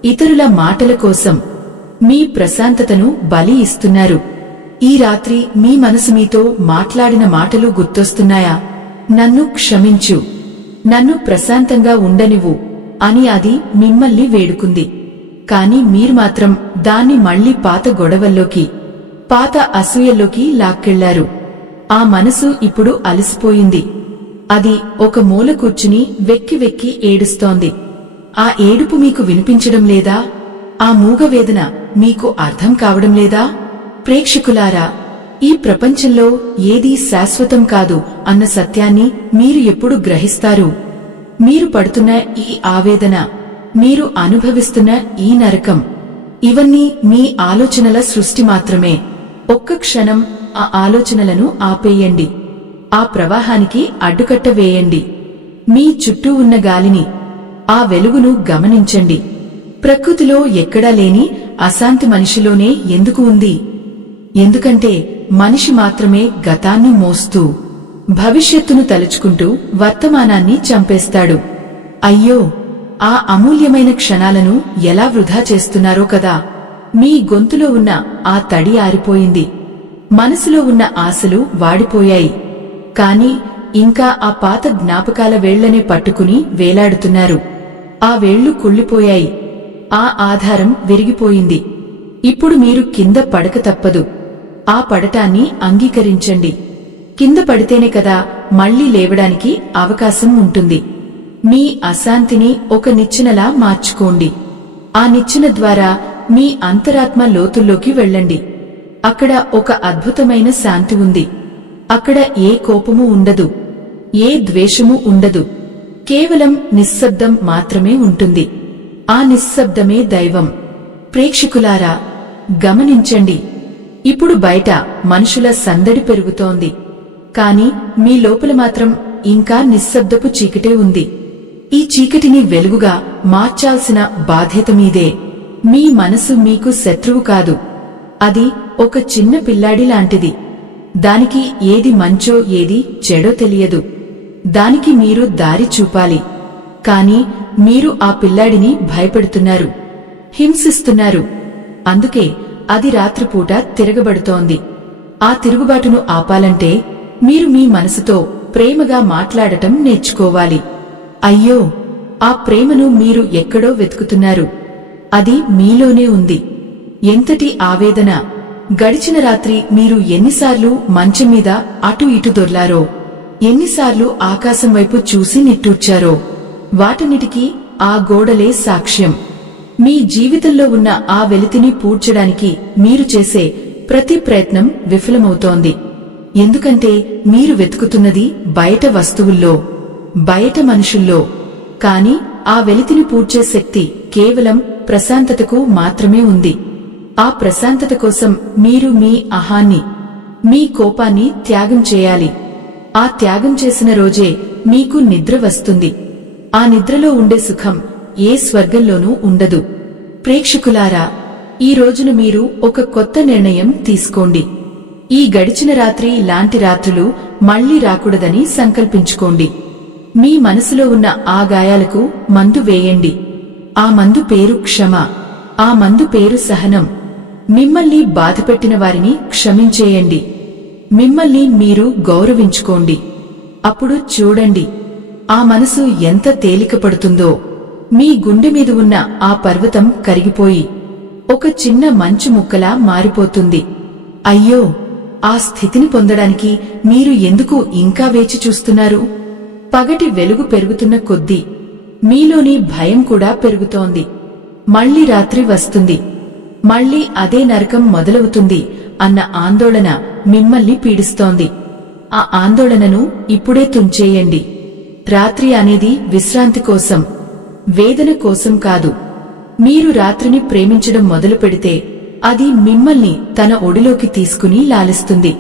ఇతరుల మాటల కోసం మీ ప్రశాంతతను బలి ఇస్తున్నారు. ఈ రాత్రి మీ మనసు మీతో మాట్లాడిన మాటలు గుర్తొస్తున్నాయా? నన్ను క్షమించు, నన్ను ప్రశాంతంగా ఉండనివ్వు అని అది మిమ్మల్ని వేడుకుంది. కాని మీరు మాత్రం దాన్ని మళ్లీ పాత గొడవల్లోకి, పాత అసూయల్లోకి లాక్కెళ్లారు. ఆ మనసు ఇప్పుడు అలసిపోయింది. అది ఒక మూల కూర్చుని వెక్కి వెక్కి ఏడుస్తోంది. ఆ ఏడుపు మీకు వినిపించడం లేదా? ఆ మూగవేదన మీకు అర్థం కావడం లేదా? ప్రేక్షకులారా, ఈ ప్రపంచంలో ఏదీ శాశ్వతం కాదు అన్న సత్యాన్ని మీరు ఎప్పుడు గ్రహిస్తారు? మీరు పడుతున్న ఈ ఆవేదన, మీరు అనుభవిస్తున్న ఈ నరకం, ఇవన్నీ మీ ఆలోచనల సృష్టి మాత్రమే. ఒక్క క్షణం ఆ ఆలోచనలను ఆపేయండి. ఆ ప్రవాహానికి అడ్డుకట్ట వేయండి. మీ చుట్టూ ఉన్న గాలిని, ఆ వెలుగును గమనించండి. ప్రకృతిలో ఎక్కడా లేని అశాంతి మనిషిలోనే ఎందుకు ఉంది? ఎందుకంటే మనిషి మాత్రమే గతాన్ని మోస్తూ, భవిష్యత్తును తలుచుకుంటూ వర్తమానాన్ని చంపేస్తాడు. అయ్యో, ఆ అమూల్యమైన క్షణాలను ఎలా వృధా చేస్తున్నారో కదా! మీ గొంతులో ఉన్న ఆ తడి ఆరిపోయింది. మనసులో ఉన్న ఆశలు వాడిపోయాయి. కాని ఇంకా ఆ పాత జ్ఞాపకాల వేళ్లనే పట్టుకుని వేలాడుతున్నారు. ఆ వేళ్లు కుళ్ళిపోయాయి. ఆ ఆధారం విరిగిపోయింది. ఇప్పుడు మీరు కింద పడక తప్పదు. ఆ పడటాన్ని అంగీకరించండి. కింద పడితేనే కదా మళ్లీ లేవడానికి అవకాశం ఉంటుంది. మీ అశాంతిని ఒక నిచ్చెనలా మార్చుకోండి. ఆ నిచ్చెన ద్వారా మీ అంతరాత్మ లోతుల్లోకి వెళ్ళండి. అక్కడ ఒక అద్భుతమైన శాంతి ఉంది. అక్కడ ఏ కోపమూ ఉండదు, ఏ ద్వేషమూ ఉండదు. కేవలం నిశ్శబ్దం మాత్రమే ఉంటుంది. ఆ నిశ్శబ్దమే దైవం. ప్రేక్షకులారా, గమనించండి. ఇప్పుడు బయట మనుషుల సందడి పెరుగుతోంది. కాని మీ లోపల మాత్రం ఇంకా నిశ్శబ్దపు చీకటే ఉంది. ఈ చీకటిని వెలుగుగా మార్చాల్సిన బాధ్యత మీదే. మీ మనసు మీకు శత్రువు కాదు. అది ఒక చిన్న పిల్లాడి లాంటిది. దానికి ఏది మంచో ఏది చెడో తెలియదు. దానికి మీరు దారి చూపాలి. కాని మీరు ఆ పిల్లాడిని భయపెడుతున్నారు, హింసిస్తున్నారు. అందుకే అది రాత్రిపూట తిరగబడుతోంది. ఆ తిరుగుబాటును ఆపాలంటే మీరు మీ మనసుతో ప్రేమగా మాట్లాడటం నేర్చుకోవాలి. అయ్యో, ఆ ప్రేమను మీరు ఎక్కడో వెతుకుతున్నారు. అది మీలోనే ఉంది. ఎంతటి ఆవేదన! గడిచిన రాత్రి మీరు ఎన్నిసార్లు మంచం మీద అటు ఇటు దొర్లారో, ఎన్నిసార్లు ఆకాశం వైపు చూసి నిట్టూర్చారో, వాటన్నిటికీ ఆ గోడలే సాక్ష్యం. మీ జీవితంలో ఉన్న ఆ వెలితిని పూడ్చడానికి మీరు చేసే ప్రతి ప్రయత్నం విఫలమవుతోంది. ఎందుకంటే మీరు వెతుకుతున్నది బయట వస్తువుల్లో, బయట మనుషుల్లో. కాని ఆ వెలితిని పూడ్చే శక్తి కేవలం ప్రశాంతతకు మాత్రమే ఉంది. ఆ ప్రశాంతత కోసం మీరు మీ అహాన్ని, మీ కోపాన్ని త్యాగం చేయాలి. ఆ త్యాగం చేసిన రోజే మీకు నిద్ర వస్తుంది. ఆ నిద్రలో ఉండే సుఖం ఏ స్వర్గంలోనూ ఉండదు. ప్రేక్షకులారా, ఈ రోజును మీరు ఒక కొత్త నిర్ణయం తీసుకోండి. ఈ గడిచిన రాత్రి లాంటి రాత్రులు మళ్లీ రాకూడదని సంకల్పించుకోండి. మీ మనసులో ఉన్న ఆ గాయాలకు మందు వేయండి. ఆ మందు పేరు క్షమ. ఆ మందు పేరు సహనం. మిమ్మల్ని బాధపెట్టిన వారిని క్షమించేయండి. మిమ్మల్ని మీరు గౌరవించుకోండి. అప్పుడు చూడండి, ఆ మనసు ఎంత తేలికపడుతుందో. మీ గుండె మీద ఉన్న ఆ పర్వతం కరిగిపోయి ఒక చిన్న మంచు ముక్కలా మారిపోతుంది. అయ్యో, ఆ స్థితిని పొందడానికి మీరు ఎందుకు ఇంకా వేచి చూస్తున్నారు? పగటి వెలుగు పెరుగుతున్న కొద్దీ మీలోని భయం కూడా పెరుగుతోంది. మళ్లీ రాత్రి వస్తుంది, మళ్లీ అదే నరకం మొదలవుతుంది అన్న ఆందోళన మిమ్మల్ని పీడిస్తోంది. ఆ ఆందోళనను ఇప్పుడే తుంచేయండి. రాత్రి అనేది విశ్రాంతి కోసం, వేదన కోసం కాదు. మీరు రాత్రిని ప్రేమించడం మొదలు పెడితే అది మిమ్మల్ని తన ఒడిలోకి తీసుకుని లాలిస్తుంది.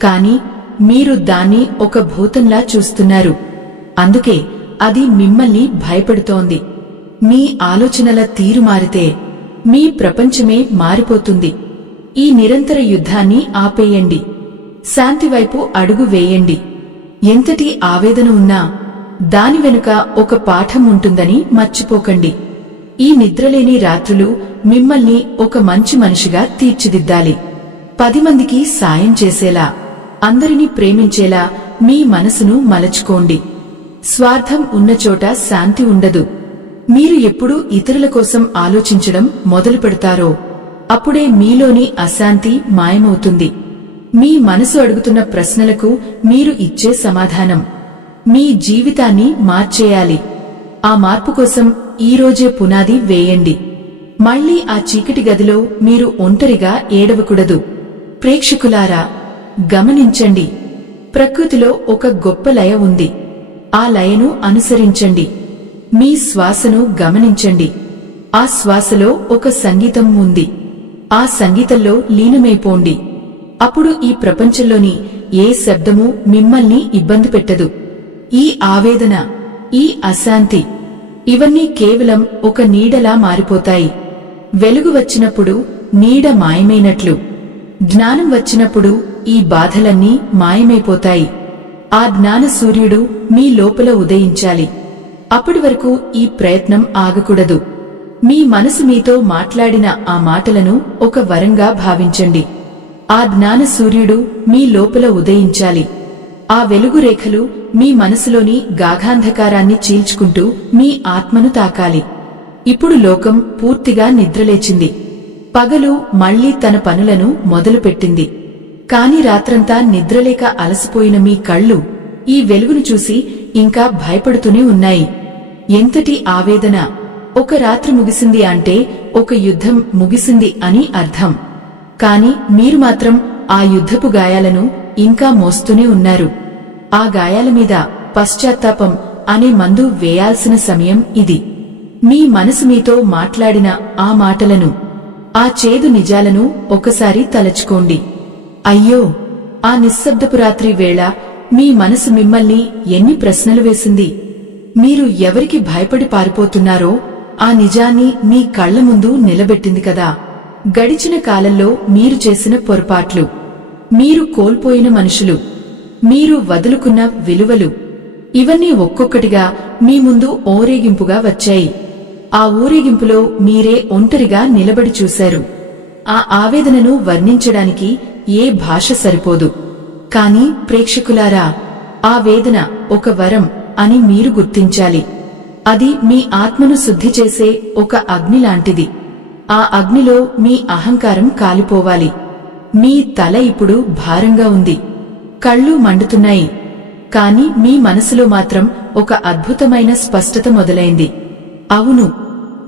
కాని మీరు దాన్ని ఒక భూతంలా చూస్తున్నారు. అందుకే అది మిమ్మల్ని భయపెడుతోంది. మీ ఆలోచనల తీరు మారితే మీ ప్రపంచమే మారిపోతుంది. ఈ నిరంతర యుద్ధాన్ని ఆపేయండి. శాంతి వైపు అడుగు వేయండి. ఎంతటి ఆవేదన ఉన్నా దాని వెనుక ఒక పాఠం ఉంటుందని మర్చిపోకండి. ఈ నిద్రలేని రాత్రులు మిమ్మల్ని ఒక మంచి మనిషిగా తీర్చిదిద్దాలి. 10 మందికి సాయం చేసేలా, అందరినీ ప్రేమించేలా మీ మనసును మలచుకోండి. స్వార్థం ఉన్నచోట శాంతి ఉండదు. మీరు ఎప్పుడు ఇతరుల కోసం ఆలోచించడం మొదలు పెడతారో అప్పుడే మీలోని అశాంతి మాయమవుతుంది. మీ మనసు అడుగుతున్న ప్రశ్నలకు మీరు ఇచ్చే సమాధానం మీ జీవితాన్ని మార్చేయాలి. ఆ మార్పు కోసం ఈరోజే పునాది వేయండి. మళ్లీ ఆ చీకటి గదిలో మీరు ఒంటరిగా ఏడవకూడదు. ప్రేక్షకులారా, గమనించండి, ప్రకృతిలో ఒక గొప్ప లయ ఉంది. ఆ లయను అనుసరించండి. మీ శ్వాసను గమనించండి. ఆ శ్వాసలో ఒక సంగీతం ఉంది. ఆ సంగీతంలో లీనమైపోండి. అప్పుడు ఈ ప్రపంచంలోని ఏ శబ్దమూ మిమ్మల్ని ఇబ్బంది పెట్టదు. ఈ ఆవేదన, ఈ అశాంతి, ఇవన్నీ కేవలం ఒక నీడలా మారిపోతాయి. వెలుగు వచ్చినప్పుడు నీడ మాయమైనట్లు, జ్ఞానం వచ్చినప్పుడు ఈ బాధలన్నీ మాయమైపోతాయి. ఆ జ్ఞాన సూర్యుడు మీ లోపల ఉదయించాలి. అప్పటి వరకు ఈ ప్రయత్నం ఆగకూడదు. మీ మనసు మీతో మాట్లాడిన ఆ మాటలను ఒక వరంగా భావించండి. ఆ జ్ఞాన సూర్యుడు మీ లోపల ఉదయించాలి. ఆ వెలుగు రేఖలు మీ మనసులోని గాఢాంధకారాన్ని చీల్చుకుంటూ మీ ఆత్మను తాకాలి. ఇప్పుడు లోకం పూర్తిగా నిద్రలేచింది. పగలు మళ్లీ తన పనులను మొదలుపెట్టింది. కాని రాత్రంతా నిద్రలేక అలసిపోయిన మీ కళ్ళు ఈ వెలుగును చూసి ఇంకా భయపడుతూనే ఉన్నాయి. ఎంతటి ఆవేదన! ఒక రాత్రి ముగిసింది అంటే ఒక యుద్ధం ముగిసింది అని అర్థం. కాని మీరు మాత్రం ఆ యుద్ధపు గాయాలను ఇంకా మోస్తూనే ఉన్నారు. ఆ గాయాల మీద పశ్చాత్తాపం అనే మందు వేయాల్సిన సమయం ఇది. మీ మనసు మీతో మాట్లాడిన ఆ మాటలను, ఆ చేదు నిజాలను ఒకసారి తలచుకోండి. అయ్యో, ఆ నిశ్శబ్దపు రాత్రి వేళ మీ మనసు మిమ్మల్ని ఎన్ని ప్రశ్నలు వేసింది. మీరు ఎవరికి భయపడి పారిపోతున్నారో ఆ నిజాన్ని మీ కళ్ల ముందు నిలబెట్టింది కదా. గడిచిన కాలంలో మీరు చేసిన పొరపాట్లు, మీరు కోల్పోయిన మనుషులు, మీరు వదులుకున్న విలువలు, ఇవన్నీ ఒక్కొక్కటిగా మీ ముందు ఊరేగింపుగా వచ్చాయి. ఆ ఊరేగింపులో మీరే ఒంటరిగా నిలబడి చూశారు. ఆ ఆవేదనను వర్ణించడానికి ఏ భాష సరిపోదు. కాని ప్రేక్షకులారా, ఆ వేదన ఒక వరం అని మీరు గుర్తించాలి. అది మీ ఆత్మను శుద్ధి చేసే ఒక అగ్ని లాంటిది. ఆ అగ్నిలో మీ అహంకారం కాలిపోవాలి. మీ తల ఇప్పుడు భారంగా ఉంది, కళ్ళు మండుతున్నాయి. కాని మీ మనసులో మాత్రం ఒక అద్భుతమైన స్పష్టత మొదలైంది. అవును,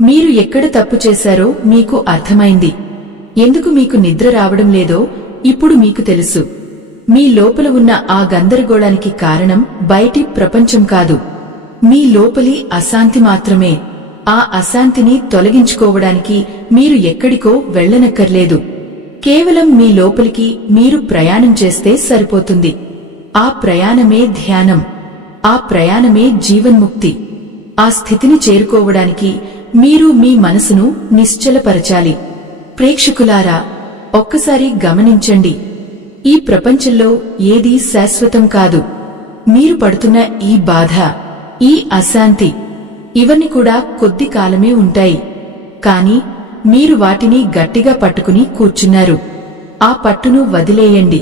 మీరు ఎక్కడ తప్పు చేశారో మీకు అర్థమైంది. ఎందుకు మీకు నిద్ర రావడం లేదో ఇప్పుడు మీకు తెలుసు. మీ లోపల ఉన్న ఆ గందరగోళానికి కారణం బయటి ప్రపంచం కాదు, మీ లోపలి అశాంతి మాత్రమే. ఆ అశాంతిని తొలగించుకోవడానికి మీరు ఎక్కడికో వెళ్లనక్కర్లేదు. కేవలం మీ లోపలికి మీరు ప్రయాణం చేస్తే సరిపోతుంది. ఆ ప్రయాణమే ధ్యానం. ఆ ప్రయాణమే జీవన్ముక్తి. ఆ స్థితిని చేరుకోవడానికి మీరు మీ మనసును నిశ్చలపరచాలి. ప్రేక్షకులారా, ఒక్కసారి గమనించండి, ఈ ప్రపంచంలో ఏదీ శాశ్వతం కాదు. మీరు పడుతున్న ఈ బాధ, ఈ అశాంతి, ఇవన్నీ కూడా కొద్ది కాలమే ఉంటాయి. కాని మీరు వాటిని గట్టిగా పట్టుకుని కూర్చున్నారు. ఆ పట్టును వదిలేయండి.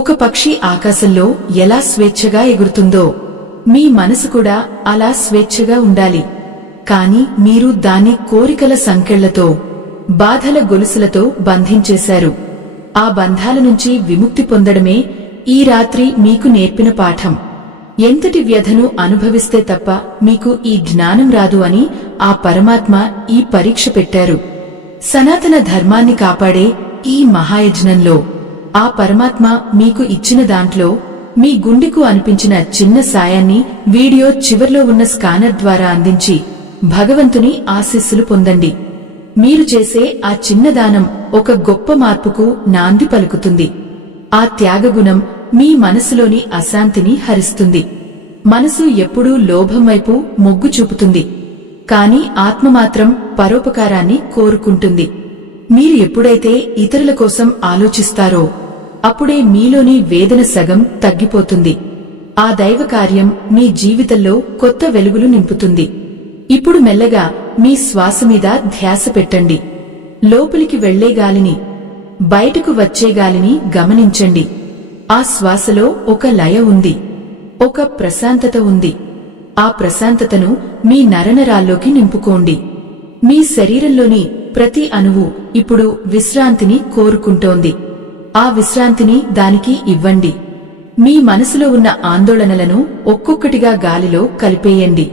ఒక పక్షి ఆకాశంలో ఎలా స్వేచ్ఛగా ఎగురుతుందో మీ మనసు కూడా అలా స్వేచ్ఛగా ఉండాలి. కాని మీరు దాన్ని కోరికల సంకెళ్లతో, బాధల గొలుసులతో బంధించేశారు. ఆ బంధాల నుంచి విముక్తి పొందడమే ఈ రాత్రి మీకు నేర్పిన పాఠం. ఎంతటి వ్యధను అనుభవిస్తే తప్ప మీకు ఈ జ్ఞానం రాదు అని ఆ పరమాత్మ ఈ పరీక్ష పెట్టారు. సనాతన ధర్మాన్ని కాపాడే ఈ మహాయజ్ఞంలో ఆ పరమాత్మ మీకు ఇచ్చిన దాంట్లో మీ గుండెకు అనిపించిన చిన్న సాయాన్ని వీడియో చివర్లో ఉన్న స్కానర్ ద్వారా అందించి భగవంతుని ఆశీస్సులు పొందండి. మీరు చేసే ఆ చిన్న దానం ఒక గొప్ప మార్పుకు నాంది పలుకుతుంది. ఆ త్యాగగుణం మీ మనసులోని అశాంతిని హరిస్తుంది. మనసు ఎప్పుడూ లోభం వైపు మొగ్గు చూపుతుంది, కాని ఆత్మ మాత్రం పరోపకారాన్ని కోరుకుంటుంది. మీరు ఎప్పుడైతే ఇతరుల కోసం ఆలోచిస్తారో అప్పుడే మీలోని వేదన సగం తగ్గిపోతుంది. ఆ దైవ కార్యం మీ జీవితంలో కొత్త వెలుగులు నింపుతుంది. ఇప్పుడు మెల్లగా మీ శ్వాస మీద ధ్యాస పెట్టండి. లోపలికి వెళ్లే గాలిని, బయటకు వచ్చే గాలిని గమనించండి. ఆ శ్వాసలో ఒక లయ ఉంది, ఒక ప్రశాంతత ఉంది. ఆ ప్రశాంతతను మీ నరనరాల్లోకి నింపుకోండి. మీ శరీరంలోని ప్రతి అణువు ఇప్పుడు విశ్రాంతిని కోరుకుంటోంది. ఆ విశ్రాంతిని దానికి ఇవ్వండి. మీ మనసులో ఉన్న ఆందోళనలను ఒక్కొక్కటిగా గాలిలో కలిపేయండి.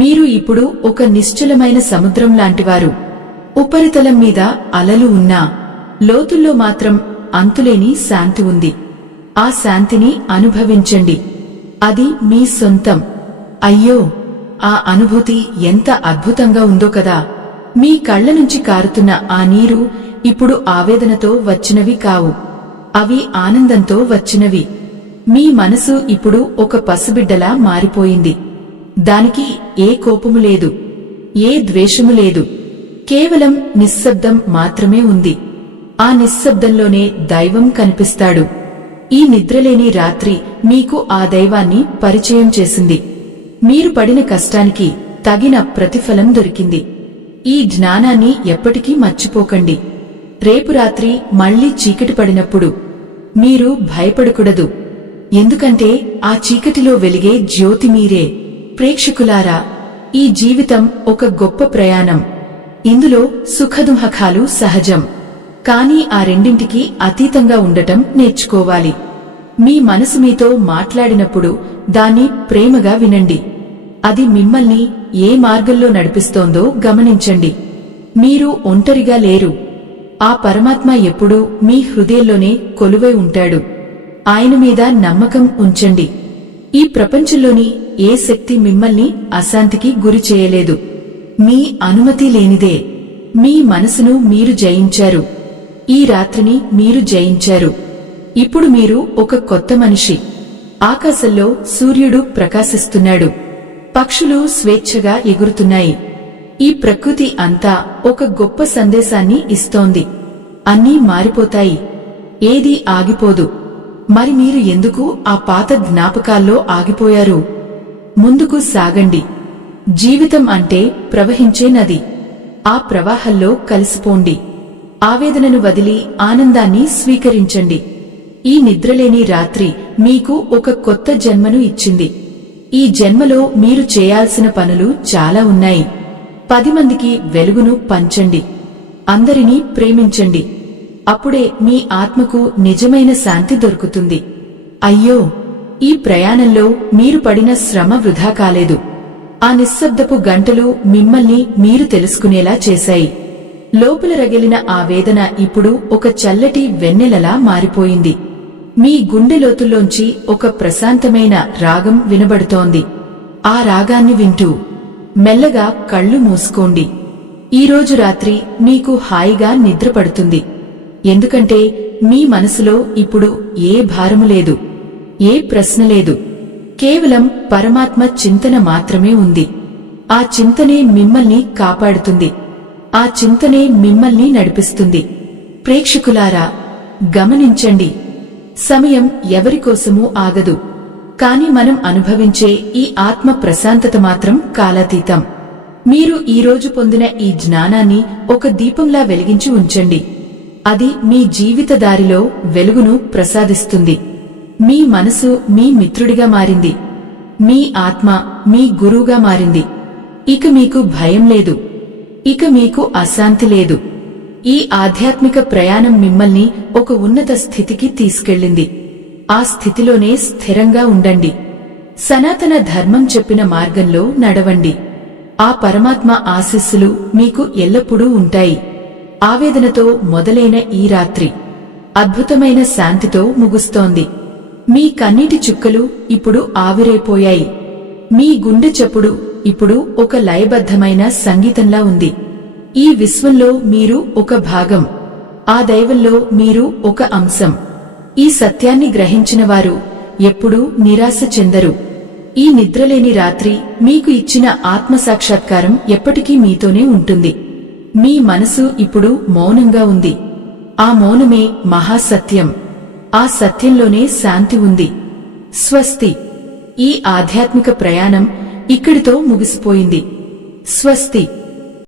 మీరు ఇప్పుడు ఒక నిశ్చలమైన సముద్రం లాంటివారు. ఉపరితలం మీద అలలు ఉన్నా లోతుల్లో మాత్రం అంతులేని శాంతి ఉంది. ఆ శాంతిని అనుభవించండి. అది మీ సొంతం. అయ్యో, ఆ అనుభూతి ఎంత అద్భుతంగా ఉందో కదా. మీ కళ్ల నుంచి కారుతున్న ఆ నీరు ఇప్పుడు ఆవేదనతో వచ్చినవి కావు, అవి ఆనందంతో వచ్చినవి. మీ మనసు ఇప్పుడు ఒక పసిబిడ్డలా మారిపోయింది. దానికి ఏ కోపము లేదు, ఏ ద్వేషము లేదు. కేవలం నిశ్శబ్దం మాత్రమే ఉంది. ఆ నిశ్శబ్దంలోనే దైవం కనిపిస్తాడు. ఈ నిద్రలేని రాత్రి మీకు ఆ దైవాన్ని పరిచయం చేసింది. మీరు పడిన కష్టానికి తగిన ప్రతిఫలం దొరికింది. ఈ జ్ఞానాన్ని ఎప్పటికీ మర్చిపోకండి. రేపు రాత్రి మళ్లీ చీకటి పడినప్పుడు మీరు భయపడకూడదు. ఎందుకంటే ఆ చీకటిలో వెలిగే జ్యోతి మీరే. ప్రేక్షకులారా, ఈ జీవితం ఒక గొప్ప ప్రయాణం. ఇందులో సుఖదుఃఖాలు సహజం. కానీ ఆ రెండింటికి అతీతంగా ఉండటం నేర్చుకోవాలి. మీ మనసు మీతో మాట్లాడినప్పుడు దాన్ని ప్రేమగా వినండి. అది మిమ్మల్ని ఏ మార్గంలో నడిపిస్తోందో గమనించండి. మీరు ఒంటరిగా లేరు. ఆ పరమాత్మ ఎప్పుడూ మీ హృదయంలోనే కొలువై ఉంటాడు. ఆయన మీద నమ్మకం ఉంచండి. ఈ ప్రపంచంలోని ఏ శక్తి మిమ్మల్ని అశాంతికి గురి చేయలేదు. మీ అనుమతి లేనిదే. మీ మనసును మీరు జయించారు. ఈ రాత్రిని మీరు జయించారు. ఇప్పుడు మీరు ఒక కొత్త మనిషి. ఆకాశంలో సూర్యుడు ప్రకాశిస్తున్నాడు. పక్షులు స్వేచ్ఛగా ఎగురుతున్నాయి. ఈ ప్రకృతి అంతా ఒక గొప్ప సందేశాన్ని ఇస్తోంది. అన్నీ మారిపోతాయి, ఏదీ ఆగిపోదు. మరి మీరు ఎందుకు ఆ పాత జ్ఞాపకాల్లో ఆగిపోయారు? ముందుకు సాగండి. జీవితం అంటే ప్రవహించే నది. ఆ ప్రవాహంలో కలిసిపోండి. ఆవేదనను వదిలి ఆనందాన్ని స్వీకరించండి. ఈ నిద్రలేని రాత్రి మీకు ఒక కొత్త జన్మను ఇచ్చింది. ఈ జన్మలో మీరు చేయాల్సిన పనులు చాలా ఉన్నాయి. 10 మందికి వెలుగును పంచండి. అందరినీ ప్రేమించండి. అప్పుడే మీ ఆత్మకు నిజమైన శాంతి దొరుకుతుంది. అయ్యో, ఈ ప్రయాణంలో మీరు పడిన శ్రమ వృధా కాలేదు. ఆ నిశ్శబ్దపు గంటలు మిమ్మల్ని మీరు తెలుసుకునేలా చేశాయి. లోపల రగిలిన ఆ వేదన ఇప్పుడు ఒక చల్లటి వెన్నెలలా మారిపోయింది. మీ గుండె లోతుల్లోంచి ఒక ప్రశాంతమైన రాగం వినబడుతోంది. ఆ రాగాన్ని వింటూ మెల్లగా కళ్ళు మూసుకోండి. ఈరోజు రాత్రి మీకు హాయిగా నిద్ర పడుతుంది. ఎందుకంటే మీ మనసులో ఇప్పుడు ఏ భారము లేదు, ఏ ప్రశ్న లేదు. కేవలం పరమాత్మ చింతన మాత్రమే ఉంది. ఆ చింతనే మిమ్మల్ని కాపాడుతుంది. ఆ చింతనే మిమ్మల్ని నడిపిస్తుంది. ప్రేక్షకులారా, గమనించండి. సమయం ఎవరికోసమూ ఆగదు. కాని మనం అనుభవించే ఈ ఆత్మ ప్రశాంతత మాత్రం కాలాతీతం. మీరు ఈరోజు పొందిన ఈ జ్ఞానాన్ని ఒక దీపంలా వెలిగించి ఉంచండి. అది మీ జీవిత దారిలో వెలుగును ప్రసాదిస్తుంది. మీ మనసు మీ మిత్రుడిగా మారింది. మీ ఆత్మ మీ గురువుగా మారింది. ఇక మీకు భయం లేదు. ఇక మీకు అశాంతి లేదు. ఈ ఆధ్యాత్మిక ప్రయాణం మిమ్మల్ని ఒక ఉన్నత స్థితికి తీసుకెళ్ళింది. ఆ స్థితిలోనే స్థిరంగా ఉండండి. సనాతన ధర్మం చెప్పిన మార్గంలో నడవండి. ఆ పరమాత్మ ఆశీస్సులు మీకు ఎల్లప్పుడూ ఉంటాయి. ఆవేదనతో మొదలైన ఈ రాత్రి అద్భుతమైన శాంతితో ముగుస్తోంది. మీ కన్నీటి చుక్కలు ఇప్పుడు ఆవిరైపోయాయి. మీ గుండె చప్పుడు ఇప్పుడు ఒక లయబద్ధమైన సంగీతంలా ఉంది. ఈ విశ్వంలో మీరు ఒక భాగం. ఆ దైవంలో మీరు ఒక అంశం. ఈ సత్యాన్ని గ్రహించిన వారు ఎప్పుడూ నిరాశ చెందరు. ఈ నిద్రలేని రాత్రి మీకు ఇచ్చిన ఆత్మసాక్షాత్కారం ఎప్పటికీ మీతోనే ఉంటుంది. మీ మనసు ఇప్పుడు మౌనంగా ఉంది. ఆ మౌనమే మహాసత్యం. ఆ సత్యంలోనే శాంతి ఉంది. స్వస్తి. ఈ ఆధ్యాత్మిక ప్రయాణం ఇక్కడితో ముగిసిపోయింది. స్వస్తి.